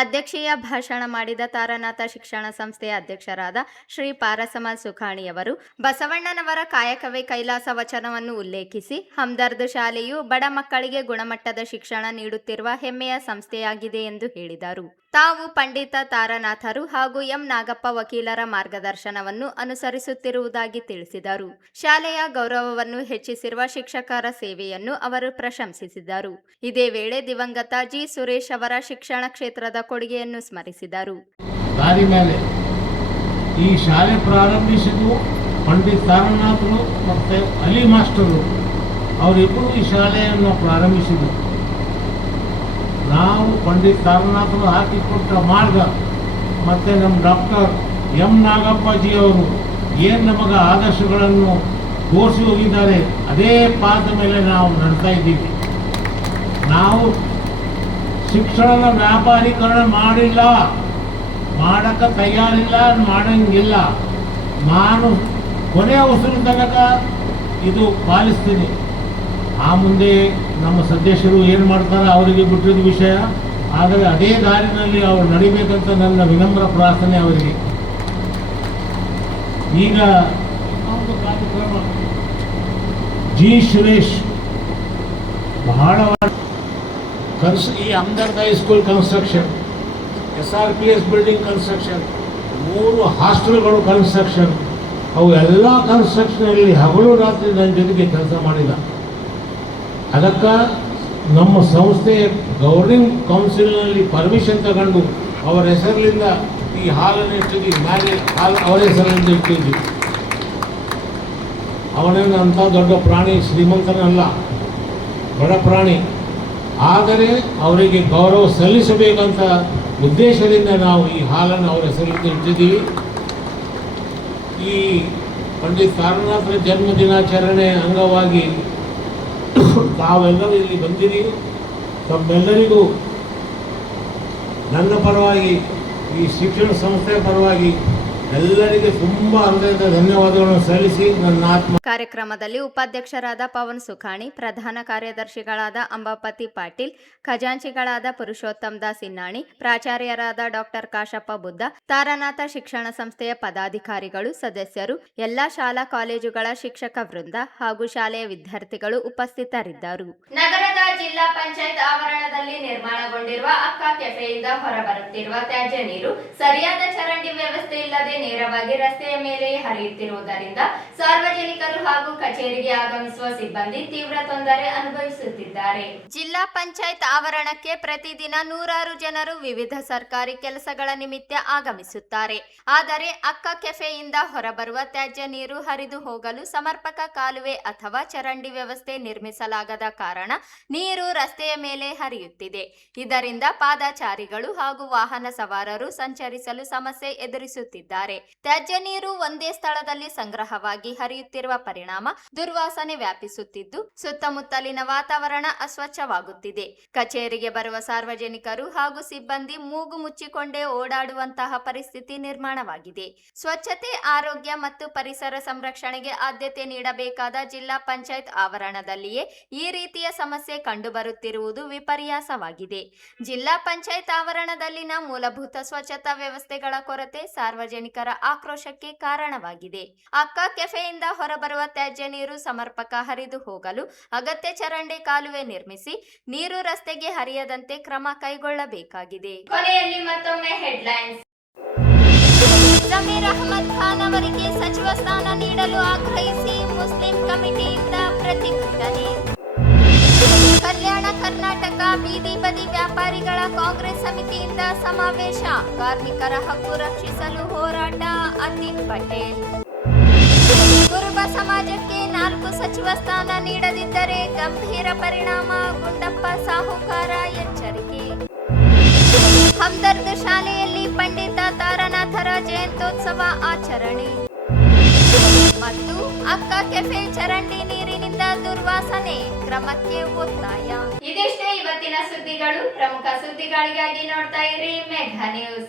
ಅಧ್ಯಕ್ಷೀಯ ಭಾಷಣ ಮಾಡಿದ ತಾರಾನಾಥ ಶಿಕ್ಷಣ ಸಂಸ್ಥೆಯ ಅಧ್ಯಕ್ಷರಾದ ಶ್ರೀ ಪಾರಸಮಲ್ ಸುಖಾಣಿಯವರು ಬಸವಣ್ಣನವರ ಕಾಯಕವೇ ಕೈಲಾಸ ವಚನವನ್ನು ಉಲ್ಲೇಖಿಸಿ, ಹಮ್ದರ್ದ್ ಶಾಲೆಯು ಬಡ ಮಕ್ಕಳಿಗೆ ಗುಣಮಟ್ಟದ ಶಿಕ್ಷಣ ನೀಡುತ್ತಿರುವ ಹೆಮ್ಮೆಯ ಸಂಸ್ಥೆಯಾಗಿದೆ ಎಂದು ಹೇಳಿದರು. ತಾವು ಪಂಡಿತ ತಾರಾನಾಥರು ಹಾಗೂ ಎಂ ನಾಗಪ್ಪ ವಕೀಲರ ಮಾರ್ಗದರ್ಶನವನ್ನು ಅನುಸರಿಸುತ್ತಿರುವುದಾಗಿ ತಿಳಿಸಿದರು. ಶಾಲೆಯ ಗೌರವವನ್ನು ಹೆಚ್ಚಿಸಿರುವ ಶಿಕ್ಷಕರ ಸೇವೆಯನ್ನು ಅವರು ಪ್ರಶಂಸಿಸಿದರು. ಇದೇ ವೇಳೆ ದಿವಂಗತ ಜಿ ಸುರೇಶ್ ಅವರ ಶಿಕ್ಷಣ ಕ್ಷೇತ್ರದ ಕೊಡುಗೆಯನ್ನು ಸ್ಮರಿಸಿದರು. ದಾರಿ ಮೇಲೆ ಈ ಶಾಲೆ ಪ್ರಾರಂಭಿಸಿದ್ದು ಪಂಡಿತ್ ತಾರಾನಾಥರು ಮತ್ತು ಅಲಿ ಮಾಸ್ಟರು ಅವರಿಬ್ಬರು ಈ ಶಾಲೆಯನ್ನು ಪ್ರಾರಂಭಿಸಿದರು. ನಾವು ಪಂಡಿತ್ ತಾರಾನಾಥರು ಹಾಕಿಕೊಟ್ಟ ಮಾರ್ಗ ಮತ್ತು ನಮ್ಮ ಡಾಕ್ಟರ್ ಎಂ ನಾಗಪ್ಪಜಿಯವರು ಏನು ನಮಗೆ ಆದರ್ಶಗಳನ್ನು ತೋರಿಸಿ ಹೋಗಿದ್ದಾರೆ, ಅದೇ ಪಾದ ಮೇಲೆ ನಾವು ನಡ್ತಾ ಇದ್ದೀವಿ. ನಾವು ಶಿಕ್ಷಣದ ವ್ಯಾಪಾರೀಕರಣ ಮಾಡಿಲ್ಲ, ಮಾಡಕ್ಕೆ ತಯಾರಿಲ್ಲ, ಮಾಡಂಗಿಲ್ಲ. ನಾನು ಕೊನೆಯ ಉಸಿರು ತನಕ ಇದು ಪಾಲಿಸ್ತೀನಿ. ಆ ಮುಂದೆ ನಮ್ಮ ಸದಸ್ಯರು ಏನು ಮಾಡ್ತಾರೆ ಅವರಿಗೆ ಬಿಟ್ಟಿದ ವಿಷಯ. ಆದರೆ ಅದೇ ದಾರಿನಲ್ಲಿ ಅವರು ನಡಿಬೇಕಂತ ನನ್ನ ವಿನಮ್ರ ಪ್ರಾರ್ಥನೆ ಅವರಿಗೆ. ಈಗ ಇನ್ನೊಂದು ಕಾರ್ಯಕ್ರಮ ಜಿ ಸುರೇಶ್ ಬಹಳ ಈ Hamdard high school construction, SRPS building construction, 3 ಹಾಸ್ಟೆಲ್ಗಳು ಕನ್ಸ್ಟ್ರಕ್ಷನ್, ಅವು ಎಲ್ಲ ಕನ್ಸ್ಟ್ರಕ್ಷನಲ್ಲಿ ಹಗಲು ರಾತ್ರಿ ನನ್ನ ಜೊತೆಗೆ ಕೆಲಸ ಮಾಡಿದ. ಅದಕ್ಕೆ ನಮ್ಮ ಸಂಸ್ಥೆ ಗವರ್ನಿಂಗ್ ಕೌನ್ಸಿಲ್ನಲ್ಲಿ ಪರ್ಮಿಷನ್ ತಗೊಂಡು ಅವರ ಹೆಸರಿನಿಂದ ಈ ಹಾಲನ್ನು ಇಟ್ಟಿದ್ವಿ. ಮ್ಯಾಲೆ ಹಾಲು ಅವರ ಹೆಸರಿನಿಂದ ಇಟ್ಟಿದ್ವಿ. ಅವನೇನು ಅಂಥ ದೊಡ್ಡ ಪ್ರಾಣಿ, ಶ್ರೀಮಂತನಲ್ಲ, ಬಡ ಪ್ರಾಣಿ. ಆದರೆ ಅವರಿಗೆ ಗೌರವ ಸಲ್ಲಿಸಬೇಕಂತ ಉದ್ದೇಶದಿಂದ ನಾವು ಈ ಹಾಲನ್ನು ಅವರ ಹೆಸರಿನಿಂದ ಇಟ್ಟಿದ್ದೀವಿ. ಈ ಪಂಡಿತ್ ತಾರನಾಥರ ಜನ್ಮ ದಿನಾಚರಣೆ ಅಂಗವಾಗಿ ತಾವೆಲ್ಲರೂ ಇಲ್ಲಿ ಬಂದಿರಿ. ತಮ್ಮೆಲ್ಲರಿಗೂ ನನ್ನ ಪರವಾಗಿ, ಈ ಶಿಕ್ಷಣ ಸಂಸ್ಥೆಯ ಪರವಾಗಿ ಎಲ್ಲರಿಗೆ ತುಂಬ ಹೃದಯದ ಧನ್ಯವಾದಗಳನ್ನು ಸಲ್ಲಿಸಿ ನನ್ನ ಆತ್ಮ. ಕಾರ್ಯಕ್ರಮದಲ್ಲಿ ಉಪಾಧ್ಯಕ್ಷರಾದ ಪವನ್ ಸುಖಾಣಿ, ಪ್ರಧಾನ ಕಾರ್ಯದರ್ಶಿಗಳಾದ ಅಂಬಾಪತಿ ಪಾಟೀಲ್, ಖಜಾಂಚಿಗಳಾದ ಪುರುಷೋತ್ತಮ್ ದಾಸ್ ಇನ್ನಾಣಿ, ಪ್ರಾಚಾರ್ಯರಾದ ಡಾಕ್ಟರ್ ಕಾಶಪ್ಪ ಬುದ್ಧ, ತಾರನಾಥ ಶಿಕ್ಷಣ ಸಂಸ್ಥೆಯ ಪದಾಧಿಕಾರಿಗಳು, ಸದಸ್ಯರು, ಎಲ್ಲಾ ಶಾಲಾ ಕಾಲೇಜುಗಳ ಶಿಕ್ಷಕ ವೃಂದ ಹಾಗೂ ಶಾಲೆಯ ವಿದ್ಯಾರ್ಥಿಗಳು ಉಪಸ್ಥಿತರಿದ್ದರು. ನಗರದ ಜಿಲ್ಲಾ ಪಂಚಾಯತ್ ಆವರಣದಲ್ಲಿ ನಿರ್ಮಾಣಗೊಂಡಿರುವ ಅಕ್ಕ ಕೆಫೆಯಿಂದ ಹೊರಬರುತ್ತಿರುವ ತ್ಯಾಜ್ಯ ನೀರು ಸರಿಯಾದ ಚರಂಡಿ ವ್ಯವಸ್ಥೆ ಇಲ್ಲದೆ ನೇರವಾಗಿ ರಸ್ತೆಯ ಮೇಲೆ ಹರಿಯುತ್ತಿರುವುದರಿಂದ ಸಾರ್ವಜನಿಕರು ಹಾಗೂ ಕಚೇರಿಗೆ ಆಗಮಿಸುವ ಸಿಬ್ಬಂದಿ ತೀವ್ರ ತೊಂದರೆ ಅನುಭವಿಸುತ್ತಿದ್ದಾರೆ. ಜಿಲ್ಲಾ ಪಂಚಾಯತ್ ಆವರಣಕ್ಕೆ ಪ್ರತಿದಿನ ನೂರಾರು ಜನರು ವಿವಿಧ ಸರ್ಕಾರಿ ಕೆಲಸಗಳ ನಿಮಿತ್ತ ಆಗಮಿಸುತ್ತಾರೆ. ಆದರೆ ಅಕ್ಕ ಕೆಫೆಯಿಂದ ಹೊರಬರುವ ತ್ಯಾಜ್ಯ ನೀರು ಹರಿದು ಹೋಗಲು ಸಮರ್ಪಕ ಕಾಲುವೆ ಅಥವಾ ಚರಂಡಿ ವ್ಯವಸ್ಥೆ ನಿರ್ಮಿಸಲಾಗದ ಕಾರಣ ನೀರು ರಸ್ತೆಯ ಮೇಲೆ ಹರಿಯುತ್ತಿದೆ. ಇದರಿಂದ ಪಾದಚಾರಿಗಳು ಹಾಗೂ ವಾಹನ ಸವಾರರು ಸಂಚರಿಸಲು ಸಮಸ್ಯೆ ಎದುರಿಸುತ್ತಿದ್ದಾರೆ. ತ್ಯಾಜ್ಯ ನೀರು ಒಂದೇ ಸ್ಥಳದಲ್ಲಿ ಸಂಗ್ರಹವಾಗಿ ಹರಿಯುತ್ತಿರುವ ಪರಿಣಾಮ ದುರ್ವಾಸನೆ ವ್ಯಾಪಿಸುತ್ತಿದ್ದು ಸುತ್ತಮುತ್ತಲಿನ ವಾತಾವರಣ ಅಸ್ವಚ್ಛವಾಗುತ್ತಿದೆ. ಕಚೇರಿಗೆ ಬರುವ ಸಾರ್ವಜನಿಕರು ಹಾಗೂ ಸಿಬ್ಬಂದಿ ಮೂಗು ಮುಚ್ಚಿಕೊಂಡೇ ಓಡಾಡುವಂತಹ ಪರಿಸ್ಥಿತಿ ನಿರ್ಮಾಣವಾಗಿದೆ. ಸ್ವಚ್ಛತೆ, ಆರೋಗ್ಯ ಮತ್ತು ಪರಿಸರ ಸಂರಕ್ಷಣೆಗೆ ಆದ್ಯತೆ ನೀಡಬೇಕಾದ ಜಿಲ್ಲಾ ಪಂಚಾಯತ್ ಆವರಣದಲ್ಲಿಯೇ ಈ ರೀತಿಯ ಸಮಸ್ಯೆ ಕಂಡುಬರುತ್ತಿರುವುದು ವಿಪರ್ಯಾಸವಾಗಿದೆ. ಜಿಲ್ಲಾ ಪಂಚಾಯತ್ ಆವರಣದಲ್ಲಿನ ಮೂಲಭೂತ ಸ್ವಚ್ಛತಾ ವ್ಯವಸ್ಥೆಗಳ ಕೊರತೆ ಸಾರ್ವಜನಿಕರ ಆಕ್ರೋಶಕ್ಕೆ ಕಾರಣವಾಗಿದೆ. ಅಕ್ಕ ಕೆಫೆಯಿಂದ ಹೊರಬರುವ ತ್ಯಾಜ್ಯ ನೀರು ಸಮರ್ಪಕ ಹರಿದು ಹೋಗಲು ಅಗತ್ಯ ಚರಂಡಿ ಕಾಲುವೆ ನಿರ್ಮಿಸಿ ನೀರು ರಸ್ತೆಗೆ ಹರಿಯದಂತೆ ಕ್ರಮ ಕೈಗೊಳ್ಳಬೇಕಾಗಿದೆ. ಕೊನೆಯಲ್ಲಿ ಮತ್ತೊಮ್ಮೆ ಹೆಡ್ಲೈನ್ಸ್. ಜಮೀರ್ ಅಹಮದ್ ಖಾನ್ ಅವರಿಗೆ ಸಚಿವ ಸ್ಥಾನ ನೀಡಲು ಆಗ್ರಹಿಸಿ ಮುಸ್ಲಿಂ ಕಮಿಟಿಯಿಂದ ಪ್ರತಿಭಟನೆ. ಕಲ್ಯಾಣ ಕರ್ನಾಟಕ ಬೀದಿ ಬದಿ ವ್ಯಾಪಾರಿಗಳ ಕಾಂಗ್ರೆಸ್ ಸಮಿತಿಯಿಂದ ಸಮಾವೇಶ. ಕಾರ್ಮಿಕರ ಹಕ್ಕು ರಕ್ಷಿಸಲು ಹೋರಾಟ. ಅತೀಕ್ ಪಟೇಲ್. ಕುರುಬ ಸಮಾಜಕ್ಕೆ 4 ಸಚಿವ ಸ್ಥಾನ ನೀಡದಿದ್ದರೆ ಗಂಭೀರ ಪರಿಣಾಮ. ಗುಂಡಪ್ಪ ಸಾಹುಕಾರ ಎಚ್ಚರಿಕೆ. ಹಮ್ದರ್ದ್ ಶಾಲೆಯಲ್ಲಿ ಪಂಡಿತ ತಾರನಾಥರ ಜಯಂತ್ಯೋತ್ಸವ ಆಚರಣೆ. ಮತ್ತು ಅಕ್ಕ ಕೆಫೆ ಚರಂಡಿ ನೀರಿನಿಂದ ದುರ್ವಾಸನೆ, ಕ್ರಮಕ್ಕೆ ಒತ್ತಾಯ. ಇದಿಷ್ಟೇ ಇವತ್ತಿನ ಸುದ್ದಿಗಳು. ಪ್ರಮುಖ ಸುದ್ದಿಗಳಿಗಾಗಿ ನೋಡ್ತಾ ಇರಿ ಮೆಘಾ ನ್ಯೂಸ್.